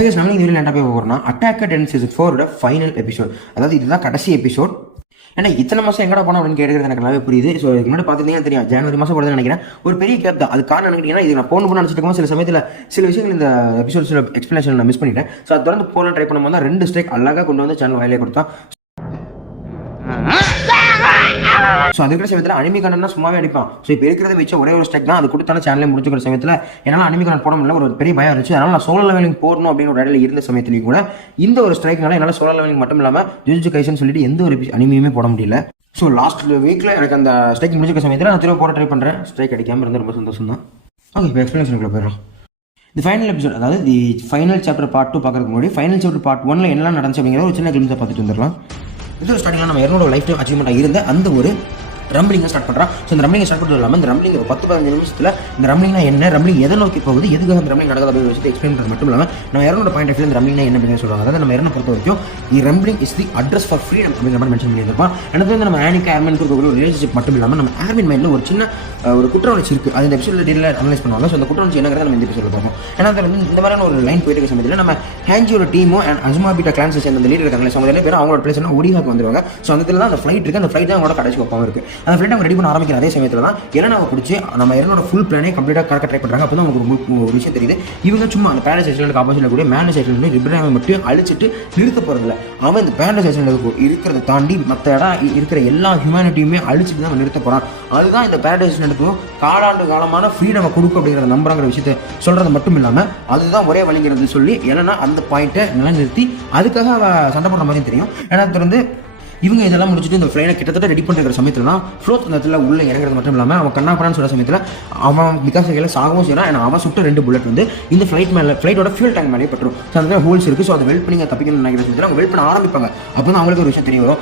Ice நம்ம இந்த video என்ன போய் போகிறோம்னா attack at season 4 final episode. அதாவது இதுதான் கடைசி எபிசோட். ஏன்னா இத்தனை மாதம் எங்கடா போனோம் அப்படின்னு கேட்குறது எனக்கு நல்லாவே புரியுது. ஸோ இதுக்கு முன்னாடி பார்த்துட்டீங்கன்னா தெரியும், ஜனவரி மாதம் போடுறது நினைக்கிறேன். ஒரு பெரிய கேப் தான். அது காரணம் நினைக்கிறீங்கன்னா இது நான் போகணும்னு நினச்சிட்டு இருக்கோம். சில சமயத்தில் சில விஷயங்கள் இந்த எபிசோட்ஸில் எக்ஸ்பிளேஷன் நான் மிஸ் பண்ணிட்டேன். ஸோ அது தொடர்ந்து போகலாம் ட்ரை பண்ணும்போது தான் 2 ஸ்ட்ரைக் அழகாக கொண்டு வந்து சேனல் வாயிலே கொடுத்தான். ஸோ அதுக்கிற சமயத்தில் அனிமிகானா சும்மாவே அடிப்பான். ஸோ இப்போ இருக்கிறத வச்சு ஒரே ஒரு ஸ்ட்ரைக் தான் அது கொடுத்தாலும் சேனலே முடிச்சுக்கிற சமயத்தில் என்னால் அனிமிகான் போட முடியல. ஒரு பெரிய பயம் இருந்துச்சு. அதனால் நான் சோலோ லெவலிங் போடணும் அப்படின்னு ஒரு இடையில இருந்த சமயத்துலேயும் கூட இந்த ஒரு ஸ்ட்ரைக்னால என்னால் சோலோ லெவலிங் மட்டும் இல்லாமல் ஜுஜுட்சு கைசன் சொல்லிட்டு எந்த ஒரு அனிமையுமே போட முடியல. ஸோ லாஸ்ட் வீக்கில் எனக்கு அந்த ஸ்ட்ரைக் முடிச்சுக்கிற சமயத்தில் நான் திரும்ப போட ட்ரை பண்ணுறேன். ஸ்ட்ரைக் அடிக்காமல் இருந்தால் ரொம்ப சந்தோஷம் தான். ஓகே, இப்போ எக்ஸ்பிளேஷனுக்குள்ள போயிடலாம். தி ஃபைனல் எபிசோட், அதாவது தி ஃபைனல் சாப்டர் பார்ட் 2 பார்க்கறதுக்கு முன்னாடி ஃபைனல் சாப்டர் பார்ட் 1 என்னெல்லாம் நடந்துச்சு அப்படிங்கிற ஒரு சின்ன கிளிம்ஸை பார்த்துட்டு வந்துடலாம். இது ஒரு ஸ்டார்டிங்கில் நம்ம என்னோட லைஃப் டைம் அச்சீவ்மெண்ட்டாக இருந்த அந்த ஒரு ரம்பிளிங்கை ஸ்டார்ட் பண்ணுறான். ஸோ இந்த ரம்பிளிங்கை ஸ்டார்ட் பண்ணுறது இல்லாமல் இந்த ரம்பிளிங் ஒரு 10-15 நிமிஷத்தில் இந்த ரம்பிளிங்னா என்ன, ரம்பிளிங் எதை நோக்கி போகுது, எதுக்காக அந்த ரம்பிளிங் நடக்குது அப்படின்னு வச்சுட்டு எக்ஸ்பிளைன் பண்ணுறது மட்டும் இல்லாமல் நம்ம யாரோட பாயிண்ட் ஆஃப் வியூ இந்த ரம்பிளிங்னா என்ன அப்படின்னு சொல்லுவாங்க. அதாவது நம்ம யாரை பொறுத்த வரைக்கும் the rumbling is the address for freedom அப்படிங்கிற மாதிரி மென்ஷன் பண்ணியிருப்பான். எனக்கு வந்து நம்ம ஆனிக்கு ஏர்மேனுக்கு இருக்கக்கூடிய ஒரு ரிலேஷன்ஷிப் மட்டும் இல்லாமல் நம்ம ஏர்மேன் மைண்டில் ஒரு சின்ன ஒரு குற்ற உணர்ச்சி இருக்குது. அது இந்த எபிசோட டீலில் அனலைஸ் பண்ணுவாங்க. ஸோ அந்த குற்ற உணர்ச்சி என்னங்கிறத நம்ம இந்த எபிசோட பார்ப்போம். ஏன்னா அதில் வந்து இந்த மாதிரியான ஒரு லைன் போயிட்டு இருக்க சமயத்தில் நம்ம ஹேஞ்சியோட டீமும் அண்ட் அசுமா பீட்டா கிளான்ஸ் சேர்ந்த லீடர் இருக்காங்க. ஸோ அவங்க 2 பேரும் அவங்களோட பிளேஸ் ஒடிஹாக்கு வந்துருவாங்க. ஸோ அந்த தான் அந்த ஃப்ளைட் இருக்குது. அந்த ஃப்ளைட் தான் அவங்களோட கடைசி ஒப்பாக இருக்குது. அந்த ஃப்ளைட் அவங்க ரெடி பண்ண ஆரம்பிக்கிற அதே சமயத்தில் தான் எலனாவை பிடிச்சி நம்ம எலனோட ஃபுல் பிளானே கம்ப்ளீட்டாக கரெக்டாக ட்ரை பண்ணுறாங்க. அப்போ தான் அவங்களுக்கு ஒரு விஷயம் தெரியுது. இவங்க சும்மா அந்த பேரடைஸ் ஐஸ்லாண்டுக்கு ஆப்போசிட்டில் கூட மேனேஜ் ஐஸ்லாண்டு ரிப்ராமை மட்டும் அழிச்சிட்டு நிறுத்த போகிறதில்ல. அவன் இந்த பேரடைஸ் ஐஸ்லாண்டுக்கு இருக்கிறத தாண்டி மற்ற இடம் இருக்கிற எல்லா ஹியூமனிட்டியுமே அழிச்சிட்டு தான் நிறுத்த போகிறான். அதுதான் இந்த பேரடைஸ் ஐஸ்லாண்டுக்கும் காலாண்டு காலமான ஃப்ரீடமை கொடுக்கும் அப்படிங்கிறத நம்புறாங்கிற விஷயத்தை சொல்கிறது மட்டும் இல்லாமல் அதுதான் ஒரே வழிங்கிறது சொல்லி ஏன்னா அந்த பாயிண்ட்டை நிலைநிறுத்தி அதுக்காக அவள் சண்டை போடுற மாதிரி தெரியும். ஏன்னா தொடர்ந்து இவங்க இதெல்லாம் முடிச்சுட்டு இந்த ஃப்ளைனை கிட்டத்தட்ட ரெடி பண்ணுற சமயத்தில் தான் ஃப்ளோத் அந்த இடத்துல உள்ள இறங்குறது மட்டும் இல்லாமல் அவன் கண்ணாப்படான்னு சொல்கிற சமயத்தில் அவன் பிகாஸ் கையில் சாகவும் செய்யறான். ஏன்னா அவன் சுட்டு 2 புல்லட் வந்து இந்த ஃப்ளைட்டோட ஃபியூல் டேங்க் மேலே பட்டுரும். ஸோ அந்த ஹோல்ஸ் இருக்குது. ஸோ அதை வெல்ட் பண்ணி தப்பிக்கணும்னு நினைக்கிற சமயத்தில் அவங்க வெல்ட் பண்ண ஆரம்பிப்பாங்க. அப்போ தான் அவங்களுக்கு ஒரு விஷயம் தெரிய வரும்,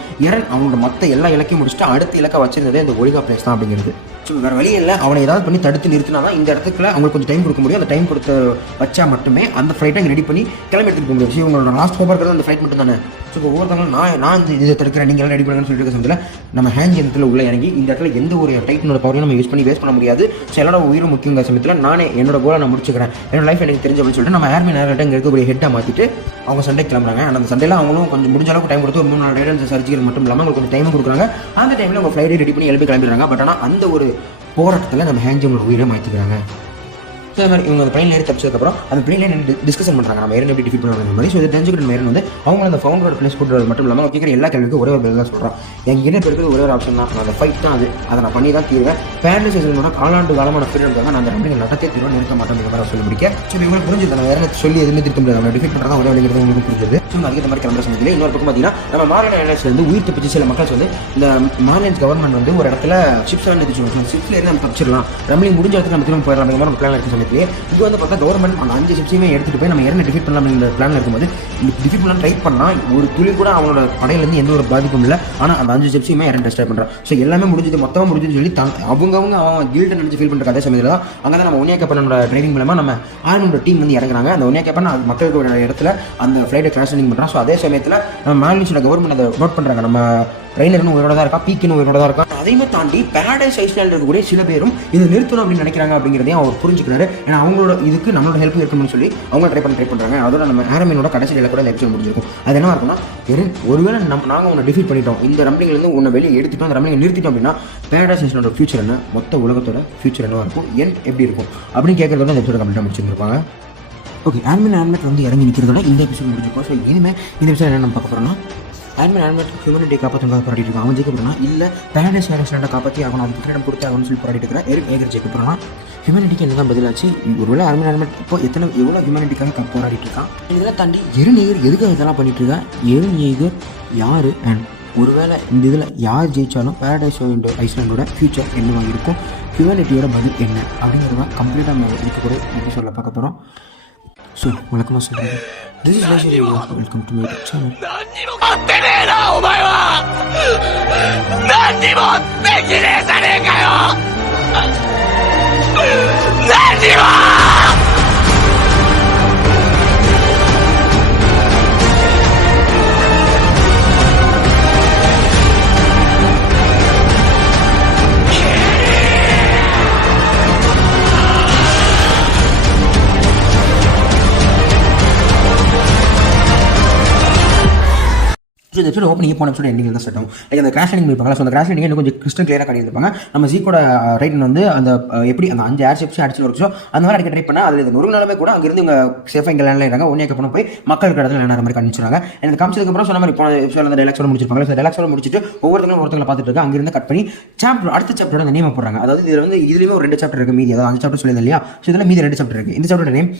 அவங்களோட மற்ற எல்லா இலக்கையும் முடிச்சுட்டு அடுத்த இலக்கை வச்சிருந்ததே இந்த ஒலிகா பிளேஸ் தான் அப்படிங்கிறது. ஸோ வேறு வழி இல்லை, அவனை ஏதாவது பண்ணி தடுத்து நிறுத்தினா தான் இந்த இடத்துக்குள்ள அவங்களுக்கு கொஞ்சம் டைம் கொடுக்க முடியும். அந்த டைம் கொடுத்து வச்சா மட்டுமே அந்த ஃப்ளைட்டை ரெடி பண்ணி கிளம்பி எடுத்துகிட்டு போக முடியும். ஸோ இவங்களோட லாஸ்ட் ஹோப்பாக இருக்கிறது அந்த ஃப்ளைட் மட்டும் தானே. ஸோ இப்போ ஒவ்வொருத்தவங்களும் நான் இந்த இதை தடுக்கிறேன், நீங்கள் எல்லாம் ரெடி பண்ணுங்கன்னு சொல்லிட்டு இருக்க சமயத்தில் நம்ம ஹேண்ட் இடத்துல உள்ள இறங்கி இந்த இடத்துல எந்த ஒரு டைட்டனோட பவரையும் நம்ம யூஸ் பண்ணி வேஸ்ட் பண்ண முடியாது. ஸோ எல்லாரோட உயிரும் முக்கியங்கிற சமயத்தில் நானே என்னோட கோலை நான் முடிச்சுக்கிறேன், என்னோட லைஃப் எனக்கு தெரிஞ்ச அப்படின்னு சொல்லிட்டு நம்ம ஏர்மேன் நேரிட்ட இங்கே இருக்கக்கூடிய ஹெட்டாக மாற்றிட்டு அவங்க சண்டை கிளம்புறாங்க. அந்த சண்டையில் அவங்களும் கொஞ்சம் முடிஞ்ச அளவுக்கு டைம் கொடுத்து ஒரு 3-4 டைரன்ஸ் சர்ஜிகள் மட்டும் இல்லாமல் அவங்களுக்கு கொஞ்சம் டைம் கொடுக்குறாங்க. அந்த டைமில் அவங்க ஃப்ளைட்டை ரெடி பண்ணி எழுப்பி கிளம்பிடுறாங்க. பட் ஆனால் அந்த ஒரு போராட்டத்தில் நம்ம ஹேஞ்சவங்களோட உயிரை மாற்றிக்கிறாங்க. ஸோ அது மாதிரி இவங்க அந்த பிளைன் ஏறி தப்பிச்சதுக்கப்புறம் அந்த பிளைன் டிஸ்கஷன் பண்ணுறாங்க நம்ம ஏறன் எப்படி டிஃபீட் பண்ணுவாங்க மாதிரி. ஸோ இதை தெரிஞ்சுக்கிட்டு மேரன் வந்து அவங்க அந்த ஃபவுண்டரோட பிளேஸ் கொடுறது மட்டும் இல்லாமல் அவங்க கேட்குற எல்லா கேள்விக்கும் ஒரே ஒரு பதில் தான் சொல்கிறான். எங்கிட்ட இருக்கிறது ஒரே ஒரு ஆப்ஷன் தான், அந்த ஃபைட் தான், அதை நான் பண்ணி தான் தீர்வேன். பேரடைஸ் ஐஸ்லாண்டோட காலாண்டு காலமான ஃப்ரீடம் தான் நான் அந்த ரம்பிளிங் நடத்தே தீர்வு நிறுத்த மாட்டேன் மாதிரி சொல்லி முடிக்க. ஸோ இவங்களுக்கு புரிஞ்சுது நம்ம வேறு சொல்லி எதுவுமே திருத்த முடியாது, நம்ம டிஃபீட் பண்ணுறதா ஒரே வழிங்கிறது உங்களுக்கு புரிஞ்சது. ஸோ அதுக்கு மாதிரி கிளம்புற சமயத்தில் இன்னொரு பக்கம் பார்த்தீங்கன்னா நம்ம மார்லின் ஐலாண்ட்ஸ்லேருந்து உயிர் தப்பிச்சு சில மக்கள் வந்து இந்த மார்லின்ஸ் கவர்மெண்ட் வந்து ஒரு இடத்துல ஷிப்ஸ் எடுத்து ஷிப்ஸில் இருந்து நம்ம தப்பிச்சிடலாம், ரம்பிளிங் முடிஞ்ச இடத்துக்கு நம்ம திரும்ப போயிடலாம் அப்படிங்கிற மாதிரி பிளான் இருக்க சமயத்திலே இது வந்து பார்த்தா கவர்மெண்ட் அந்த 5 ஷிப்ஸையுமே எடுத்துகிட்டு போய் நம்ம யாரும் டிஃபீட் பண்ணலாம் அப்படிங்கிற பிளான் இருக்கும்போது டிஃபீட் பண்ணலாம் ட்ரை பண்ணால் ஒரு துளி கூட அவங்களோட படையிலேருந்து எந்த ஒரு பாதிப்பும் இல்லை. ஆனால் அந்த 5 ஷிப்ஸையுமே யாரும் டெஸ்ட்ரை பண்ணுறான். ஸோ எல்லாமே முடிஞ்சது, மொத்தமாக முடிஞ்சுன்னு சொல்லி அவங்க கில்ட்டை நினச்சி ஃபீல் பண்ணுற அதே சமயத்தில் தான் அங்கே தான் நம்ம ஒன்னியா கேப்பனோட ட்ரைவிங் மூலமாக நம்ம ஆர்மியோட டீம் வந்து இறங்குறாங்க. அந்த ஒன்னியா கேப்பன் அது மக்களுக்கு இடத்துல அந்த ஃப்ளைட்டை கிராஷ் லேண்டிங் பண்ணுறான். ஸோ அதே சமயத்தில் நம்ம மார்லின்ஸோட கவர்மெண்ட் அதை நோட் பண்ணுறாங்க, நம்ம ட்ரெயினர்னு உயிரோட தான் இருக்கா, பீக்கின்னு உயிரோட தான் இருக்கா. அதையுமே தாண்டி பேரடைஸ் ஐஸ்லாண்டில் இருக்கக்கூடிய சில பேரும் இது நிறுத்தணும் அப்படின்னு நினைக்கிறாங்க அப்படிங்கிறதையும் அவர் புரிஞ்சுக்கிறாரு. ஏன்னா அவங்களோட இதுக்கு நம்மளோட ஹெல்ப் இருக்கணும்னு சொல்லி அவங்க ட்ரை பண்ணுறாங்க. அதோட நம்ம ஏர்மேனோட கடைசி நிலை கூட இந்த எபிசோட் முடிஞ்சிருக்கும். அது என்ன இருக்குன்னா, ஒருவேளை நாங்கள் உன்னை டிஃபீட் பண்ணிட்டோம், இந்த ரம்பிளிங்லேருந்து உன்னை வெளியே எடுத்துட்டோம், அந்த ரம்பிளிங் நிறுத்திட்டோம் அப்படின்னா பேரடைஸ் ஐஸ்லாண்டோட ஃபியூச்சர் என்ன, மொத்த உலகத்தோட ஃபியூச்சர் என்னவா இருக்கும், எப்படி இருக்கும் அப்படின்னு கேட்கறதோட இந்த எபிசோட கம்ப்ளீட்டாக முடிச்சிருப்பாங்க. ஓகே, ஆர்மேன் வந்து இறங்கி நிற்கிறதோட இந்த எபிசோட் முடிஞ்சிருக்கும். ஸோ இனிமேல் இந்த எபிசோட் என்ன நம்ம பார்க்க போகிறோம்னா, ஆர்மேன் ஹியூமனிட்டி காப்பாற்றுறதுக்காக போராடிட்டு இருக்கான். அவன் ஜெயிக்க போகிறான், இல்லை பேரடைஸ் ஐஸ்லாண்டை காப்பாற்றி அவன் அதுக்கு ஃப்ரீடம் கொடுத்து அவனு சொல்லி போராடிட்டு இருக்கிறான். ஏகர் ஜெயிக்க போகிறான். ஹியூமனிட்டிக்கு என்ன தான் பதிலாச்சு, ஒருவேளை ஆர்மேன் இப்போ எவ்வளோ ஹியூமனிட்டிக்காக போராடிட்டு இருக்கான். இதெல்லாம் தாண்டி ஏகர் எதுக்காக இதெல்லாம் பண்ணிட்டு இருக்கான், ஏகர் யார், அண்ட் ஒருவேளை இந்த இதில் யார் ஜெயித்தாலும் பேரடைஸ் ஐஸ்லாண்டோட ஃபியூச்சர் என்னவாக இருக்கும், ஹியூமனிட்டியோட பதில் என்ன அப்படிங்கிறத கம்ப்ளீட்டாக நம்ம இருக்கக்கூட எபிசோடில் பார்க்க போகிறோம். ஸோ வழக்கமாக சொல்கிறேன், திஸ் இஸ் லைஷரி, welcome to my channel. So இந்த எபிசோட் ஓப்பனிங் போன எபிசோட் எண்டிங் தான் செட் ஆகும். லைக் அந்த கிராஷ் லைனிங் இருப்பாங்க. ஸோ அந்த கிராஷ் லைனிங் கொஞ்சம் கிறிஸ்டல் கிளியராக காட்டியிருப்பாங்க. நம்ம ஜீக்கோட ரைட்டன் வந்து அந்த எப்படி அந்த 5 ஏர்ஷிப்ஸ் அடிச்சு வருச்சோ அந்த மாதிரி அடிக்க ட்ரை பண்ணால் அதில் இந்த ஒரு நாளுமே கூட அங்கிருந்து இவங்க சேஃபாக இங்கே லேண்ட் ஆகிறாங்க. ஒன்னே அப்புறம் போய் மக்களுக்கு இடத்துல லேண்ட் மாதிரி காமிச்சிருக்காங்க. எனக்கு காமிச்சதுக்கப்புறம் சொன்ன மாதிரி போன எபிசோட அந்த டைலாக்ஸோட முடிச்சிருப்பாங்க. ஸோ டைலாக்ஸோட முடிச்சுட்டு ஒருத்தங்களை பார்த்துட்டு இருக்காங்க. அங்கிருந்து கட் பண்ணி அடுத்த சாப்டரோட அந்த நேம் போடுறாங்க. அதாவது இதில் வந்து இதுலேயுமே ஒரு 2 சாப்டர் இருக்குது. மீதி அதாவது 5 சாப்டர் சொல்லியிருந்தேன் இல்லையா? ஸோ இதில் மீதி 2 சாப்டர் இருக்குது. இந்த சாப்டரோட name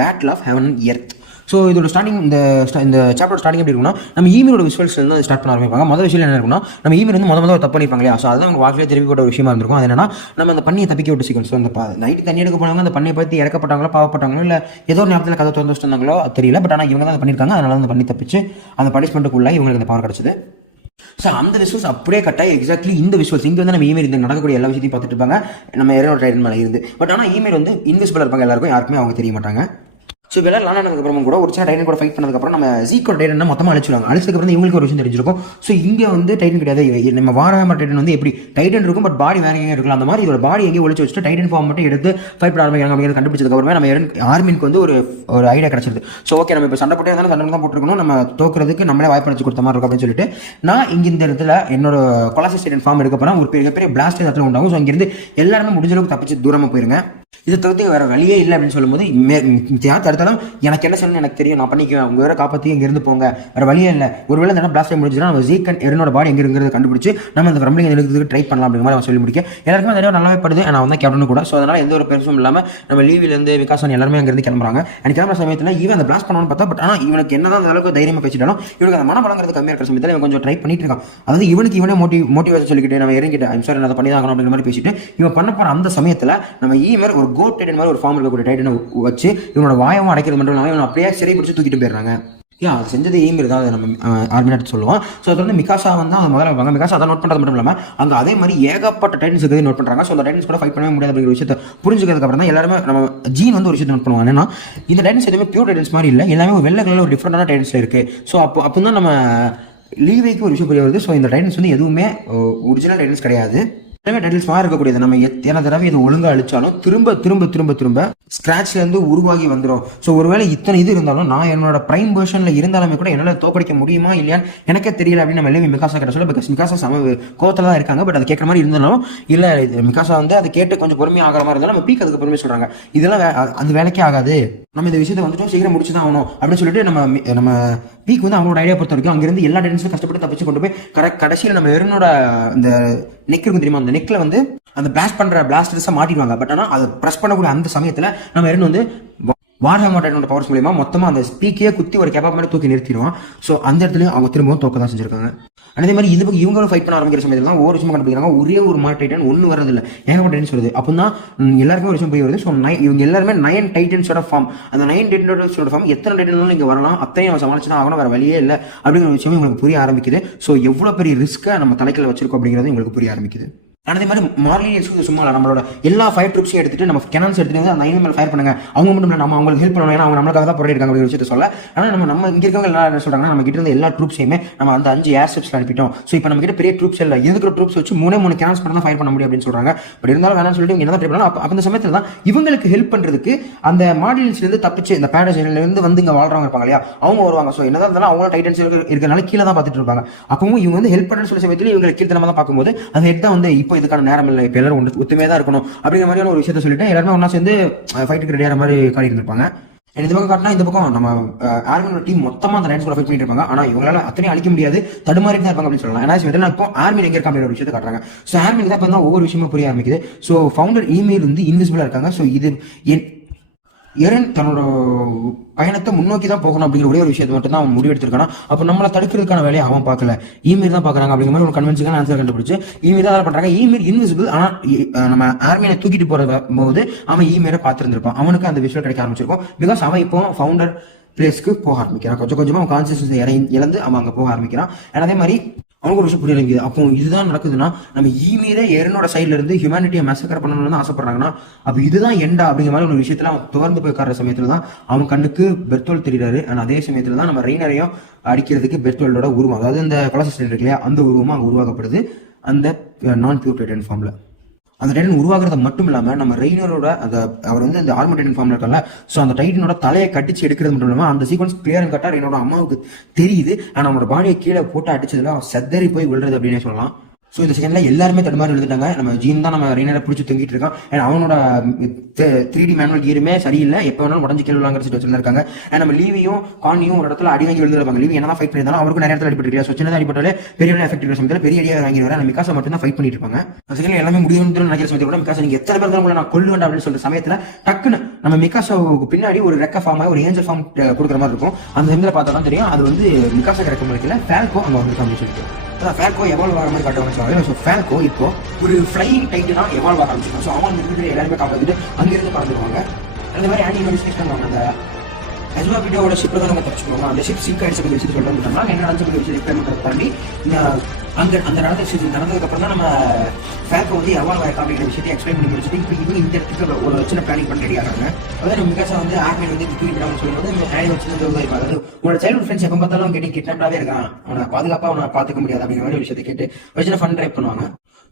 battle of heaven and earth. So இதோட ஸ்டார்டிங் இந்த சாப்டர் ஸ்டார்டிங் எப்படி இருக்குன்னா நம்ம ஈமெயிலோட விசுவல்ஸ் வந்து ஸ்டார்ட் பண்ண ஆரம்பிப்பாங்க. முதல் விஷயம் என்ன இருக்குன்னா நம்ம ஈமெயில் வந்து முதல் ஒரு தப்பு பண்ணிப்பாங்க இல்லையா? ஸோ அதுதான் அவங்க வாழ்க்கையில திருப்பி போட்ட ஒரு விஷயமா இருந்திருக்கும். அது என்னன்னா நம்ம அந்த பண்ணியை தப்பிக்க விட்டு சீக்கிரம் அந்த நைட்டு தண்ணி எடுக்க போனவங்க அந்த பண்ணியை பற்றி இறக்கப்பட்டாங்களோ பாவப்பட்டாங்களோ இல்லை ஏதோ ஒரு நேரத்தில் கதை திறந்து வந்தாங்களோ தெரியல. பட் ஆனால் இவங்க தான் அதை பண்ணியிருக்காங்க. அதனால அந்த பண்ணி தப்பிச்சு அந்த பனிஷ்மெண்ட்டுக்குள்ள இவங்களுக்கு அந்த பவர் கிடச்சிது. ஸோ அந்த விஷுவல்ஸ் அப்படியே கட்டாக எக்ஸாக்ட்லி இந்த விஷுவல்ஸ் இங்கே வந்து நம்ம இமெயில் இந்த நடக்கக்கூடிய எல்லா விஷயத்தையும் பார்த்துட்டு இருப்பாங்க. நம்ம யாரும் டைடன் மேலே இருந்து. பட் ஆனால் இமெயில் வந்து இன்விசிபிளாக இருப்பாங்க. எல்லாருக்கும் யாருக்குமே அவங்க தெரிய மாட்டாங்க. ஸோ இதெல்லாம் லானானதுக்கப்புறம் கூட ஒரு சின்ன டைடன் கூட ஃபைட் பண்ணதுக்கப்புறம் நம்ம ஜீக்கோட டைடன் மொத்தமாக அழிச்சுடுவாங்க. அழிச்சதுக்கப்புறம் இவங்களுக்கு ஒரு விஷயம் தெரிஞ்சிருக்கும். ஸோ இங்கே வந்து டைடன் கிடையாது. நம்ம வாரஹாமர் டைடன் வந்து எப்படி டைடன் இருக்கும் பட் பாடி வேற எங்கே இருக்கலாம். அந்த மாதிரி இதோட பாடி எங்கேயும் ஒழிச்சு வச்சுட்டு டைடன் ஃபார்ம் மட்டும் எடுத்து ஃபைட் பண்ண ஆரம்பிக்கிறாங்க. அப்படிங்கிறது கண்டுபிடிச்சதுக்கப்புறமே நம்ம ஆர்மிக்கு வந்து ஒரு ஐடியா கிடச்சிருது. ஸோ ஓகே நம்ம இப்போ சண்டை போட்டே இருந்தாலும் சண்டை தான் போட்டுருக்கணும். நம்ம தோக்குறதுக்கு நம்மளே வாய்ப்பு அடிச்சு கொடுத்த மாதிரி இருக்கும் அப்படின்னு சொல்லிட்டு நான் இங்கே இந்த இடத்துல என்னோட கொலாசஸ் டைடன் ஃபார்ம் எடுக்க போகிறேன். ஒரு மிகப்பெரிய பிளாஸ்ட் இடத்துல உண்டாகும். ஸோ இங்கிருந்து எல்லாருமே முடிஞ்ச அளவுக்கு தப்பிச்சு தூரமாக போயிருங்க. இதை தவிர்த்து வேற வழியே இல்லை அப்படின்னு சொல்லும்போது தடுத்தாலும் எனக்கு என்ன சொல்லணும்னு எனக்கு தெரியும், நான் பண்ணிக்குவேன், உங்க வேற காப்பாற்றி இங்கிருந்து போங்க, வேற வழியே இல்லை. ஒருவேளை இந்த பிளாஸ்ட் டைம் முடிஞ்சுன்னா நம்ம ஜீக் அண்ட் எரனோட பாடி எங்க இருக்கிறது கண்டுபிடிச்சு நம்ம அந்த ரம்பிளிங் எடுக்கிறதுக்கு ட்ரை பண்ணலாம் அப்படிங்கிற மாதிரி அவன் சொல்லி முடிக்க எல்லாருக்குமே நிறைய நல்லாவே படுது. நான் வந்து கேப்டனும் கூட. ஸோ அதனால எந்த ஒரு பெருசும் இல்லாமல் நம்ம லீவிலேருந்து விகாசன் எல்லாருமே அங்கிருந்து கிளம்புறாங்க. எனக்கு கிளம்புற சமயத்தில் இவன் அந்த பிளாஸ்ட் பண்ணணும்னு பார்த்தா பட் ஆனால் இவனுக்கு என்னதான் அந்த அளவுக்கு தைரியமாக பேசிட்டாலும் இவனுக்கு அந்த மனபலங்கிறது கம்மியாக இருக்கிற சமயத்தில் இவன் கொஞ்சம் ட்ரை பண்ணிட்டு இருக்கான். அதாவது இவனுக்கு இவனே மோட்டிவேஷன் சொல்லிக்கிட்டு நம்ம இறங்கிட்டு ஐம் சார் அதை பண்ணி தான் ஆகணும் அப்படிங்கிற மாதிரி பேசிட்டு இவன் பண்ண போகிற அந்த சமயத்தில் நம்ம ஈமேல் ஒரு கோட் டைடன் மாதிரி ஒரு ஃபார்ம் இருக்கக்கூடிய டைட்டனை வச்சு இவனோட வாயமாக அடைக்கிறது மட்டும் இல்லாமல் இவன் அப்படியே சிறை பிடிச்சி தூக்கிட்டு போயிடுறாங்க. அது செஞ்சது ஈமெயில் தான் நம்ம ஆர்மினாட்டு சொல்லுவோம். ஸோ அது வந்து மிகாசா வந்து அவங்க முதல்ல வைப்பாங்க. மிகாசா அதை நோட் பண்ணுறது மட்டும் இல்லாமல் அங்கே அதே மாதிரி ஏகப்பட்ட டைட்டன்ஸ் இருக்கிறது நோட் பண்ணுறாங்க. ஸோ அந்த டைட்டன்ஸ் கூட ஃபைட் பண்ணவே முடியாது அப்படிங்கிற விஷயத்தை புரிஞ்சுக்கிறதுக்கு அப்புறம் தான் எல்லாருமே நம்ம ஜீன் வந்து ஒரு விஷயத்தை நோட் பண்ணுவாங்க. ஏன்னா இந்த டைட்டன்ஸ் எதுவுமே பியூர் டைட்டன்ஸ் மாதிரி இல்லை, எல்லாமே ஒரு வெள்ளை கலரில் ஒரு டிஃப்ரெண்டான டைட்டன்ஸில் இருக்குது. ஸோ அப்போ தான் நம்ம லீவேக்கு ஒரு விஷயம் புரிய வருது. ஸோ இந்த டைட்டன்ஸ் வந்து எதுவுமே ஒரிஜினல் டைட்டன்ஸ் கிடையாது. டைட்டில்ஸ் மாதிரி இருக்கக்கூடியது. நம்ம எத்தனை தடவை இது ஒழுங்காக அழிச்சாலும் திரும்ப திரும்ப திரும்ப திரும்ப ஸ்க்ராட்ச்லேருந்து உருவாகி வந்துடும். ஸோ ஒருவேளை இத்தனை இது இருந்தாலும் நான் என்னோட பிரைம் வெர்ஷனில் இருந்தாலுமே கூட என்னால் தோக்கடிக்க முடியுமா இல்லையான்னு எனக்கே தெரியல அப்படின்னு நம்ம எல்லாமே மிகாசா கிட்ட சொல்ல. பிகாஸ் மிகாசா சம கோவத்தில் தான் இருக்காங்க. பட் அதை கேட்குற மாதிரி இருந்தாலும் இல்லை மிகாசா வந்து அதை கேட்டு கொஞ்சம் பொறுமையாக ஆகிற மாதிரி இருந்தாலும் நம்ம பீக் அதுக்கு பொறுமையாக சொல்கிறாங்க. இதெல்லாம் அந்த வேலைக்கே ஆகாது, நம்ம இந்த விஷயத்தை வந்துட்டு சீக்கிரம் முடிச்சு தான் ஆகணும் அப்படின்னு சொல்லிட்டு நம்ம பீக் வந்து அவங்களோட ஐடியா பொறுத்த வரைக்கும் அங்கிருந்து எல்லா டைட்டன்ஸும் கஷ்டப்பட்டு தப்பிச்சு கொண்டு போய் கடைசியில் நம்ம எரனோட இந்த நெக் இருக்கும் தெரியுமா, அந்த நெக்கில் வந்து அந்த பிளாஸ்ட் பண்ணுற பிளாஸ்டர்ஸை மாட்டிடுவாங்க. பட் ஆனால் அதை ப்ரெஸ் பண்ணக்கூடிய அந்த சமயத்தில் நம்ம எரன் வந்து வார்ஹாமர் டைட்டனோட பவர்ஸ் மூலியமா மொத்தமாக அந்த ஸ்பீக்கையே குத்தி ஒரு கேப்பா மாதிரி தூக்கி நிறுத்திடுவான். ஸோ அந்த இடத்துலையும் அவங்க திரும்பவும் தோக்க தான் செஞ்சிருக்காங்க. அதே மாதிரி இவங்களும் ஃபைட் பண்ண ஆரம்பிக்கிற சமயத்தில் தான் ஒவ்வொரு விஷயமா கண்டுபிடிக்கிறாங்க. ஒரே ஒரு மாதிரி டைட்டன் ஒன்று வரதில்லை, ஏகப்பட்ட டைட்டன்ஸ் வருது. அப்போ தான் எல்லாருக்குமே ஒரு விஷயம் போய் வருது. ஸோ இவங்க எல்லாருமே 9 டைட்டன்ஸோட ஃபார்ம். அந்த 9 டைட்டன்ஸோட ஃபார்ம் எத்தனை டைட்டன்ஸும் இங்கே வரலாம், அத்தையும் அவன் சமாளிச்சு தான் ஆகணும், வேறு வழியே இல்லை அப்படிங்கிற விஷயம் உங்களுக்கு புரிய ஆரம்பிக்குது. ஸோ எவ்வளோ பெரிய ரிஸ்க்கை நம்ம தலைக்கில் வச்சிருக்கோம் அப்படிங்கிறது உங்களுக்கு புரிய ஆரம்பிக்குது. அதே மாதிரி மார்லின் சும்மா நம்மளோட எல்லா ஃபயர் ட்ரூப்ஸையும் எடுத்துட்டு நம்ம கேனன்ஸ் எடுத்துட்டு வந்து அந்த மேலே ஃபயர் பண்ணுங்க, அவங்க மட்டும் இல்லை நம்ம அவங்களுக்கு ஹெல்ப் பண்ணணும், ஏன்னா அவங்க நம்மளுக்காக தான் போராடிருக்காங்க அப்படிங்கிற விஷயத்தை சொல்ல. ஆனால் நம்ம இங்கே இருக்கவங்க எல்லாம் என்ன சொல்றாங்கன்னா நம்ம கிட்ட இருந்த எல்லா ட்ரூப்ஸையுமே நம்ம அந்த 5 ஏர்ஷிப்ஸ்ல அனுப்பிட்டோம். ஸோ இப்போ நம்ம கிட்ட பெரிய ட்ரூப்ஸ் இல்லை, இருக்கிற ட்ரூப்ஸ் வச்சு 3 கேனன்ஸ் பண்ணி தான் ஃபயர் பண்ண முடியும் அப்படின்னு சொல்றாங்க. பட் இருந்தாலும் வேணாம்னு சொல்லிட்டு இவங்க என்ன ட்ரை பண்ணலாம். அப்போ அந்த சமயத்தில் தான் இவங்களுக்கு ஹெல்ப் பண்றதுக்கு அந்த மார்லின்ஸ்லேருந்து தப்பிச்சு இந்த பேடஜன்லேருந்து வந்து இங்கே வாழ்றவங்க இருப்பாங்க இல்லையா, அவங்க வருவாங்க. ஸோ என்னதான் இருந்தாலும் அவங்களும் டைட்டன்ஸ் இருக்கிறனால கீழே தான் பார்த்துட்டு இருப்பாங்க. அப்பவும் இவங்க வந்து ஹெல்ப் பண்ணுற சொல்ல சமயத்தில் இவங்க கீழே தான் பார்க்கும்போது அந்த ஹெட் தான் வந்து இப்போ இதுக்கான நேரம் இல்லை, இப்போ எல்லாரும் ஒத்துமையாக தான் இருக்கணும் அப்படிங்கிற மாதிரியான ஒரு விஷயத்த சொல்லிட்டு எல்லாருமே ஒன்றா சேர்ந்து ஃபைட்டுக்கு ரெடியாகிற மாதிரி காட்டிட்டு இருப்பாங்க. இந்த பக்கம் காட்டினா இந்த பக்கம் நம்ம ஆர்மியோட டீம் மொத்தமாக அந்த டைட்ஸ் கூட ஃபைட் பண்ணிட்டு இருப்பாங்க. ஆனால் இவங்களால அத்தனையும் அழிக்க முடியாது, தடுமாறி தான் இருப்பாங்க அப்படின்னு சொல்லலாம். ஏன்னா இப்போ ஆர்மி எங்கே இருக்க அப்படிங்கிற ஒரு விஷயத்தை காட்டுறாங்க. ஸோ ஆர்மிக்கு தான் இப்போ தான் ஒவ்வொரு விஷயமும் புரிய ஆரம்பிக்குது. ஸோ ஃபவுண்டர் இமெயில் வந்து இன்விசிபிளாக இருக்காங்க. ஸோ இது எரன் தன்னோட பயணத்தை முன்னோக்கி தான் போகணும் அப்படிங்கிற ஒரே ஒரு விஷயத்தை மட்டும் தான் அவன் முடிவெடுத்திருக்கானா. அப்போ நம்மளை தடுக்கிறதுக்கான வேலையை அவன் பார்க்கல, இமெயில் தான் பார்க்குறாங்க அப்படிங்கிற மாதிரி ஒரு கன்வென்ஷனான ஆன்சர் கண்டுபிடிச்சு இமெயில் தான் பண்ணுறாங்க. இமெயில் இன்விசிபிள், ஆனால் நம்ம ஆர்மியை தூக்கிட்டு போகிற போது அவன் இமெயிலை பார்த்துருந்துருப்பான். அவனுக்கு அந்த விஷயம் கிடைக்க ஆரம்பிச்சிருக்கும். பிகாஸ் அவன் இப்போ ஃபவுண்டர் பிளேஸ்க்கு போக ஆரம்பிக்கிறான். கொஞ்சம் கொஞ்சமாக அவன் கான்சியஸ்னஸ் இழந்து அவன் அங்கே போக ஆரம்பிக்கிறான். அதே மாதிரி அவனுக்கு ஒரு விஷயம் புரியலைங்க. அப்போ இதுதான் நடக்குதுன்னா நம்ம இமெயிலே எரனோட சைட்ல இருந்து ஹியூமனிட்டியை மெசக்கர் பண்ணணும்னு தான் ஆசைப்படுறாங்கன்னா அப்போ இதுதான் எண்டா அப்படிங்கிற மாதிரி ஒரு விஷயத்துல அவன் தொடர்ந்து போய் உட்கார சமயத்துல தான் அவன் கண்ணுக்கு பெர்த்தோல் தெரிகிறாரு. ஆனால் அதே சமயத்துல தான் நம்ம ரெய்னரையும் அடிக்கிறதுக்கு பெர்த்தோலோட உருவம், அதாவது இந்த கொலாசஸ் இருக்கு இல்லையா, அந்த உருவமாக அங்கே உருவாக்கப்படுது அந்த நான் பியூர் டைட்டன் ஃபார்ம்ல. அந்த டைட்டன் உருவாகிறது மட்டும் இல்லாமல் நம்ம ரெய்னரோட அந்த அவர் வந்து அந்த ஆர்மர் டைட்டன் ஃபார்ம்ல இருக்கல, ஸோ அந்த டைட்டனோட தலையை கட்டிச்சு எடுக்கிறது மட்டும் இல்லாமல் அந்த சீக்வன்ஸ் கிளியர் அண்ட் கட்டா என்னோட அம்மாவுக்கு தெரியுது. ஆனால் அவனோட பாடியை கீழே போட்டு அடிச்சதுல அவன் செதறி போய் விழுறது அப்படின்னே சொல்லலாம். ஸோ இந்த செகண்ட்ல எல்லாருமே தடுமாறி எழுதிட்டாங்க. நம்ம ஜீன் தான் நம்ம ரெய்னரை பிடிச்சி தொங்கிட்டு இருக்கான். அண்ட் அவனோட 3D மேனுவல் கீருமே சரியில்லை, எப்போ வேணாலும் உடஞ்சி கேள்விலாங்கிற சிச்சுவேஷன்ல இருக்காங்க. அண்ட் நம்ம லீவியும் கானியும் ஒரு இடத்துல அடி வாங்கி எழுதிருப்பாங்க. லீவி என்ன ஃபைட் பண்ணியிருந்தாலும் அவருக்கு நிறைய இடத்துல அடிபட்டு, ஸோ சின்னதாக அடிப்பட்டாலே பெரிய எஃபெக்ட் இருக்கிற சமயத்தில் பெரிய அடியாக வாங்கி வர மிகாசா மட்டும் தான் ஃபைட் பண்ணிட்டு இருப்பாங்க. அந்த செகண்ட்ல எல்லாமே முடியும்னு நினைக்கிற சமயத்தில் கூட மிகாசா நீங்க எத்தனை பேர் தான் உங்களை நான் கொல்லு வேண்டாம் அப்படின்னு சொல்ற சமயத்தில் டக்குன்னு நம்ம மிகாசாவுக்கு பின்னாடி ஒரு ரெக்க ஃபார்ம் ஒரு ஏஞ்சல் ஃபார்ம் கொடுக்குற மாதிரி இருக்கும். அந்த சமயத்தில் பார்த்தா தான் தெரியும் அது வந்து மிகாசா ரெக்க முடிக்கல, ஃபேல்கோ அங்கே வந்து அப்படின்னு சொல்லிட்டு ஃபேல்கோ எவால்வ் ஆகிற மாதிரி காட்ட வச்சாங்க. ஸோ ஃபேல்கோ இப்போ ஒரு ஃப்ளையிங் டைட்டனா எவால்வ் ஆக ஆரம்பிச்சிடும். ஸோ அவங்க இருக்கிற எல்லாருமே காப்பாற்றிட்டு அங்கிருந்து பறந்துடுவாங்க. அந்த மாதிரி ஆன்டி நோட்டிஃபிகேஷன் பண்ணுவாங்க. அந்த அஜ்மா வீடியோட ஷிப்பில் தான் நம்ம தப்பிச்சுக்கோங்க. அந்த ஷிப் சிங்க் ஆயிடுச்சு பற்றி விஷயத்தை சொல்லிட்டு என்ன நடந்து விஷயம் எக்ஸ்பிளைன் பண்ணுறது தாண்டி அந்த நடந்த விஷயம் நடந்ததுக்கப்புறம் தான் நம்ம ஃபேல்கோ வந்து எவால்வ் ஆகிருக்கா அப்படிங்கிற விஷயத்தை எக்ஸ்பிளைன் பண்ணி முடிச்சுட்டு இப்போ இவங்க இந்த இடத்துக்கு ஒரு சின்ன பிளானிங் பண்ணி ரெடி ஆகிறாங்க. அதாவது நம்ம மிகாசா வந்து ஆர்மேன் வந்து தூக்கிடாமல் சொல்லும்போது ஆனி வச்சு அதாவது உங்களோட சைல்டு ஃப்ரெண்ட்ஸ் எப்போ பார்த்தாலும் கேட்டு கிட்னாப்டாவே இருக்கான், அவனை பாதுகாப்பாக அவனை பார்த்துக்க முடியாது அப்படிங்கிற மாதிரி விஷயத்தை கேட்டு வச்சு ஃபன் ட்ரைப் பண்ணுவாங்க.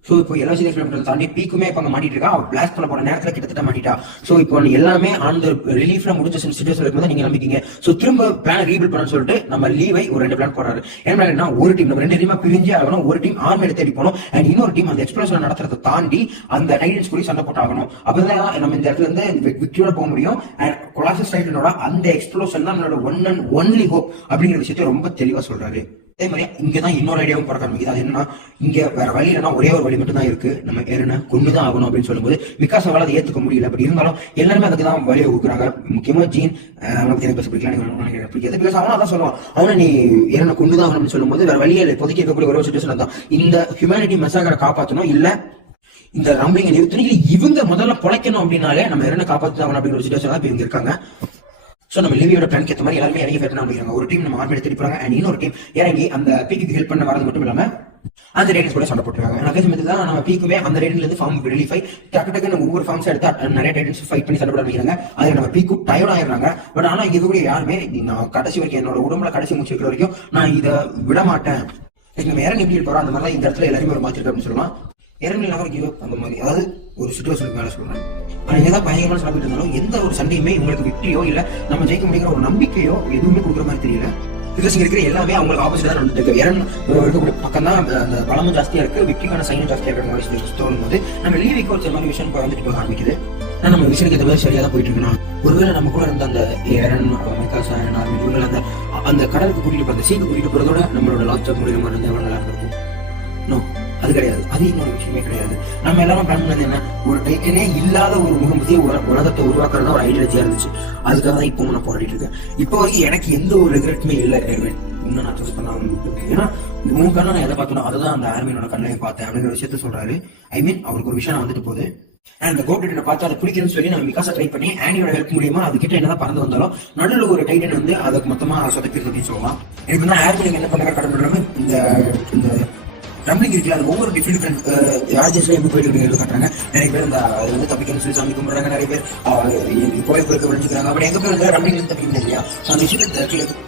ஸோ இப்போ எல்லா விஷயத்தையும் தாண்டி பீக்குமே இப்போ அங்கே மாட்டிட்டு இருக்கா, அவள் பிளாஸ்ட் பண்ண போற நேரத்தில் கிட்டத்தட்ட மாட்டிட்டா. ஸோ இப்போ எல்லாமே அந்த ரிலீஃப்ல முடிஞ்ச சிச்சுவேஷன் இருக்கும்போது நீங்க நம்பிக்கீங்க. ஸோ திரும்ப பிளான் ரீபில்ட் பண்ணு சொல்லிட்டு நம்ம லீவை ஒரு 2 பிளான் போறாரு. என்ன ஒரு டீம் நம்ம 2 டீமா பிரிஞ்சு ஆகணும். ஒரு டீம் ஆர்மேட் தேடி போகணும், அண்ட் இன்னொரு டீம் அந்த எக்ஸ்பிளோஷன் நடத்துறதை தாண்டி அந்த டைட்டன்ஸ் கூட சண்டை போட்டு ஆகணும். அப்பதான் நம்ம இந்த இடத்துல இருந்து விக்டரியோட போக முடியும். அண்ட் கொலாசஸ் டைட்டனோட அந்த எக்ஸ்பிளோஷன் தான் நம்மளோட ஒன் அண்ட் ஒன்லி ஹோப் அப்படிங்கிற விஷயத்தை ரொம்ப தெளிவா சொல்றாரு. அதே மாதிரி இங்கதான் இன்னொரு ஐடியாவும் பிறக்க ஆரம்பிக்குது. அது என்னன்னா, இங்க வேற வழி இல்லைன்னா ஒரே ஒரு வழி மட்டும் தான் இருக்கு, நம்ம ஏன்னா கொண்டுதான் ஆகணும் அப்படின்னு சொல்லும்போது மிகாசாவால அதை ஏத்துக்க முடியல. பட் இருந்தாலும் எல்லாருமே அதுக்கு தான் வழியை கொடுக்குறாங்க. முக்கியமா ஜீன் எனக்கு பேச பிடிக்கலாம் பிடிக்காது. பிகாஸ் அவனும் அதான் சொல்லுவான், அவனை நீ ஏன்னா கொண்டுதான் ஆகணும் அப்படின்னு சொல்லும்போது வேற வழியே இல்லை, இப்போதைக்கு இருக்கக்கூடிய ஒரு சுச்சுவேஷன் தான் இந்த ஹியூமனிட்டி மெசாகரை காப்பாற்றணும், இல்ல இந்த ரம்பிளிங்கை நிறுத்தணும், இவங்க முதல்ல பொழைக்கணும் அப்படின்னாலே நம்ம என்ன காப்பாற்றணும் அப்படிங்கிற ஒரு சுச்சுவேஷன் தான் இப்போ இவங்க இருக்காங்க. ஸோ நம்ம லிவியோட பிளான் ஏற்ற மாதிரி எல்லாருமே இறங்கி ஃபைட் பண்ண முடியும். ஒரு டீம் நம்ம ஆர்மி எடுத்து போறாங்க, அண்ட் இன்னொரு டீம் இறங்கி அந்த பீக்கு ஹெல்ப் பண்ண வரது மட்டும் இல்லாம அந்த ரேடியன்ஸ் கூட சண்டை போட்டுருக்காங்க. அதே சமயத்தில் தான் நம்ம பீக்குமே அந்த ரேடியன்ல இருந்து ஃபார்ம் ரிலீஃப் ஆகி டக்கு ஒவ்வொரு ஃபார்ம்ஸ் எடுத்து நிறைய டைட்டன்ஸ் ஃபைட் பண்ணி சண்டை போட ஆரம்பிக்கிறாங்க. அதில் நம்ம பீக்கு டயர்ட் ஆயிடுறாங்க. பட் ஆனால் இது கூட யாருமே நான் கடைசி வரைக்கும் என்னோட உடம்புல கடைசி மூச்சு இருக்கிற வரைக்கும் நான் இதை விட மாட்டேன், நம்ம இறங்கி எப்படி போறோம் அந்த மாதிரி இந்த இடத்துல எல்லாருமே ஒரு மாத்திருக்கு அப்படின்னு சொல்லலாம். இறங்கி நகர் கிவ் அப் அந்த மாதிரி, அதாவது ஒரு சுச்சுவேஷனுக்கு மேலே சொல்றேன். ஆனால் ஏதாவது பயங்கரமான சாப்பிட்டு இருந்தாலும் எந்த ஒரு சண்டையுமே உங்களுக்கு வெற்றியோ இல்லை நம்ம ஜெயிக்க முடிக்கிற ஒரு நம்பிக்கையோ எதுவுமே கொடுக்குற மாதிரி தெரியல. பிகாஸ் இங்க இருக்கிற எல்லாமே அவங்களுக்கு ஆப்போசிட் தான் நடந்துட்டு இருக்கு. இருக்கக்கூடிய பக்கம் தான் அந்த பலமும் ஜாஸ்தியா இருக்கு, வெற்றிக்கான சைனும் ஜாஸ்தியா இருக்கிற மாதிரி தோணும் போது நம்ம லீவிக்கு ஒரு மாதிரி விஷயம் வந்துட்டு போக ஆரம்பிக்குது. ஆனா நம்ம விஷயத்துக்கு ஏற்ற மாதிரி சரியா தான் போயிட்டு இருக்கணும். ஒருவேளை நம்ம கூட இருந்த அந்த ஏரன் மிகாசா இவங்க அந்த கடலுக்கு கூட்டிட்டு போற சீக்கு கூட்டிட்டு போறதோட நம்மளோட லாஸ்ட் ஆஃப் முடிகிற மாதிரி இருந்தால் எவ்வளவு நல்லா இருக்கும். நோ, அது கிடையாது. அது இன்னொரு விஷயமே கிடையாது. நம்ம எல்லாரும் பிளான் பண்ணது என்ன, ஒரு டைட்டனே இல்லாத ஒரு முகமதியை உலகத்தை உருவாக்குறதா ஒரு ஐடியாலஜியா இருந்துச்சு. அதுக்காக தான் இப்போ நான் போராடிட்டு இருக்கேன். இப்போ வரைக்கும் எனக்கு எந்த ஒரு ரெக்ரெட்டுமே இல்லை. இன்னும் நான் சூஸ் பண்ண ஏன்னா உங்க கண்ணை நான் எதை பார்த்தோம் அதுதான் அந்த ஆர்மியோட கண்ணையை பார்த்தேன் அப்படிங்கிற விஷயத்த சொல்றாரு. ஐ மீன் அவருக்கு ஒரு விஷயம் வந்துட்டு போகுது. அந்த கோப்டைட்டனை பார்த்து அதை பிடிக்கணும்னு சொல்லி நம்ம மிகாசா ட்ரை பண்ணி ஆனியோட ஹெல்ப் மூலியமா அது கிட்ட என்னதான் பறந்து வந்தாலும் நடுவில் ஒரு டைட்டன் வந்து அதுக்கு மொத்தமா சொதப்பிடுது அப்படின்னு சொல்லலாம். எனக்கு வந்து ஆர்மிலிங் என்ன பண்ண கடை பண்றாங்க, இந்த ரம்லிங் இருக்குல்ல, அது ஒவ்வொரு டிஃப்ரெண்ட் ராஜேஷ்ல எப்படி போயிட்டு இருக்கு காட்டுறாங்க. நிறைய பேர் அந்த அது வந்து தப்பிக்கணும்னு சொல்லி சாமி கும்பிடுறாங்க, நிறைய பேர் கோயில் போயிருக்க விழுந்துக்கிறாங்க. அப்படி எங்க பேர் வந்து ரம்லிங் வந்து தப்பிக்க இல்லையா. அந்த விஷயத்தை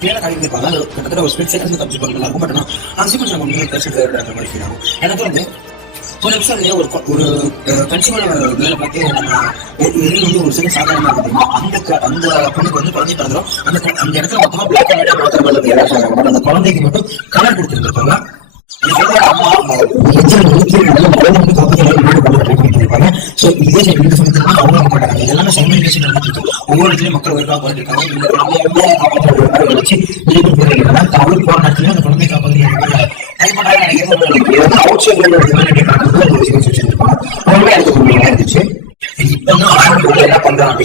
கிளியரா காட்டி இருப்பாங்க. அது கிட்டத்தட்ட ஒரு ஸ்பெட் செகண்ட்ஸ் தப்பிச்சு போறது இருக்கும். பட் அந்த சீக்கிரம் நம்ம உண்மையை பேசுறது மாதிரி ஃபீல் ஆகும். எனக்கு வந்து ஒரு நிமிஷம் ஒரு கன்சியூமர் வேலை பார்த்து வந்து ஒரு சில சாதாரணமா இருக்கு. அந்த பொண்ணுக்கு வந்து குழந்தை பிறந்தோம். அந்த இடத்துல மொத்தமா பிளாக் அண்ட் ஒயிட் அந்த குழந்தைக்கு மட்டும் கலர் கொடுத்துருந்துருப்பாங்க. ஒவ்வொரு இடத்துலயும் மக்கள் காப்பாற்றிருக்காங்க. குழந்தை காப்பாற்ற என்ன பண்றான்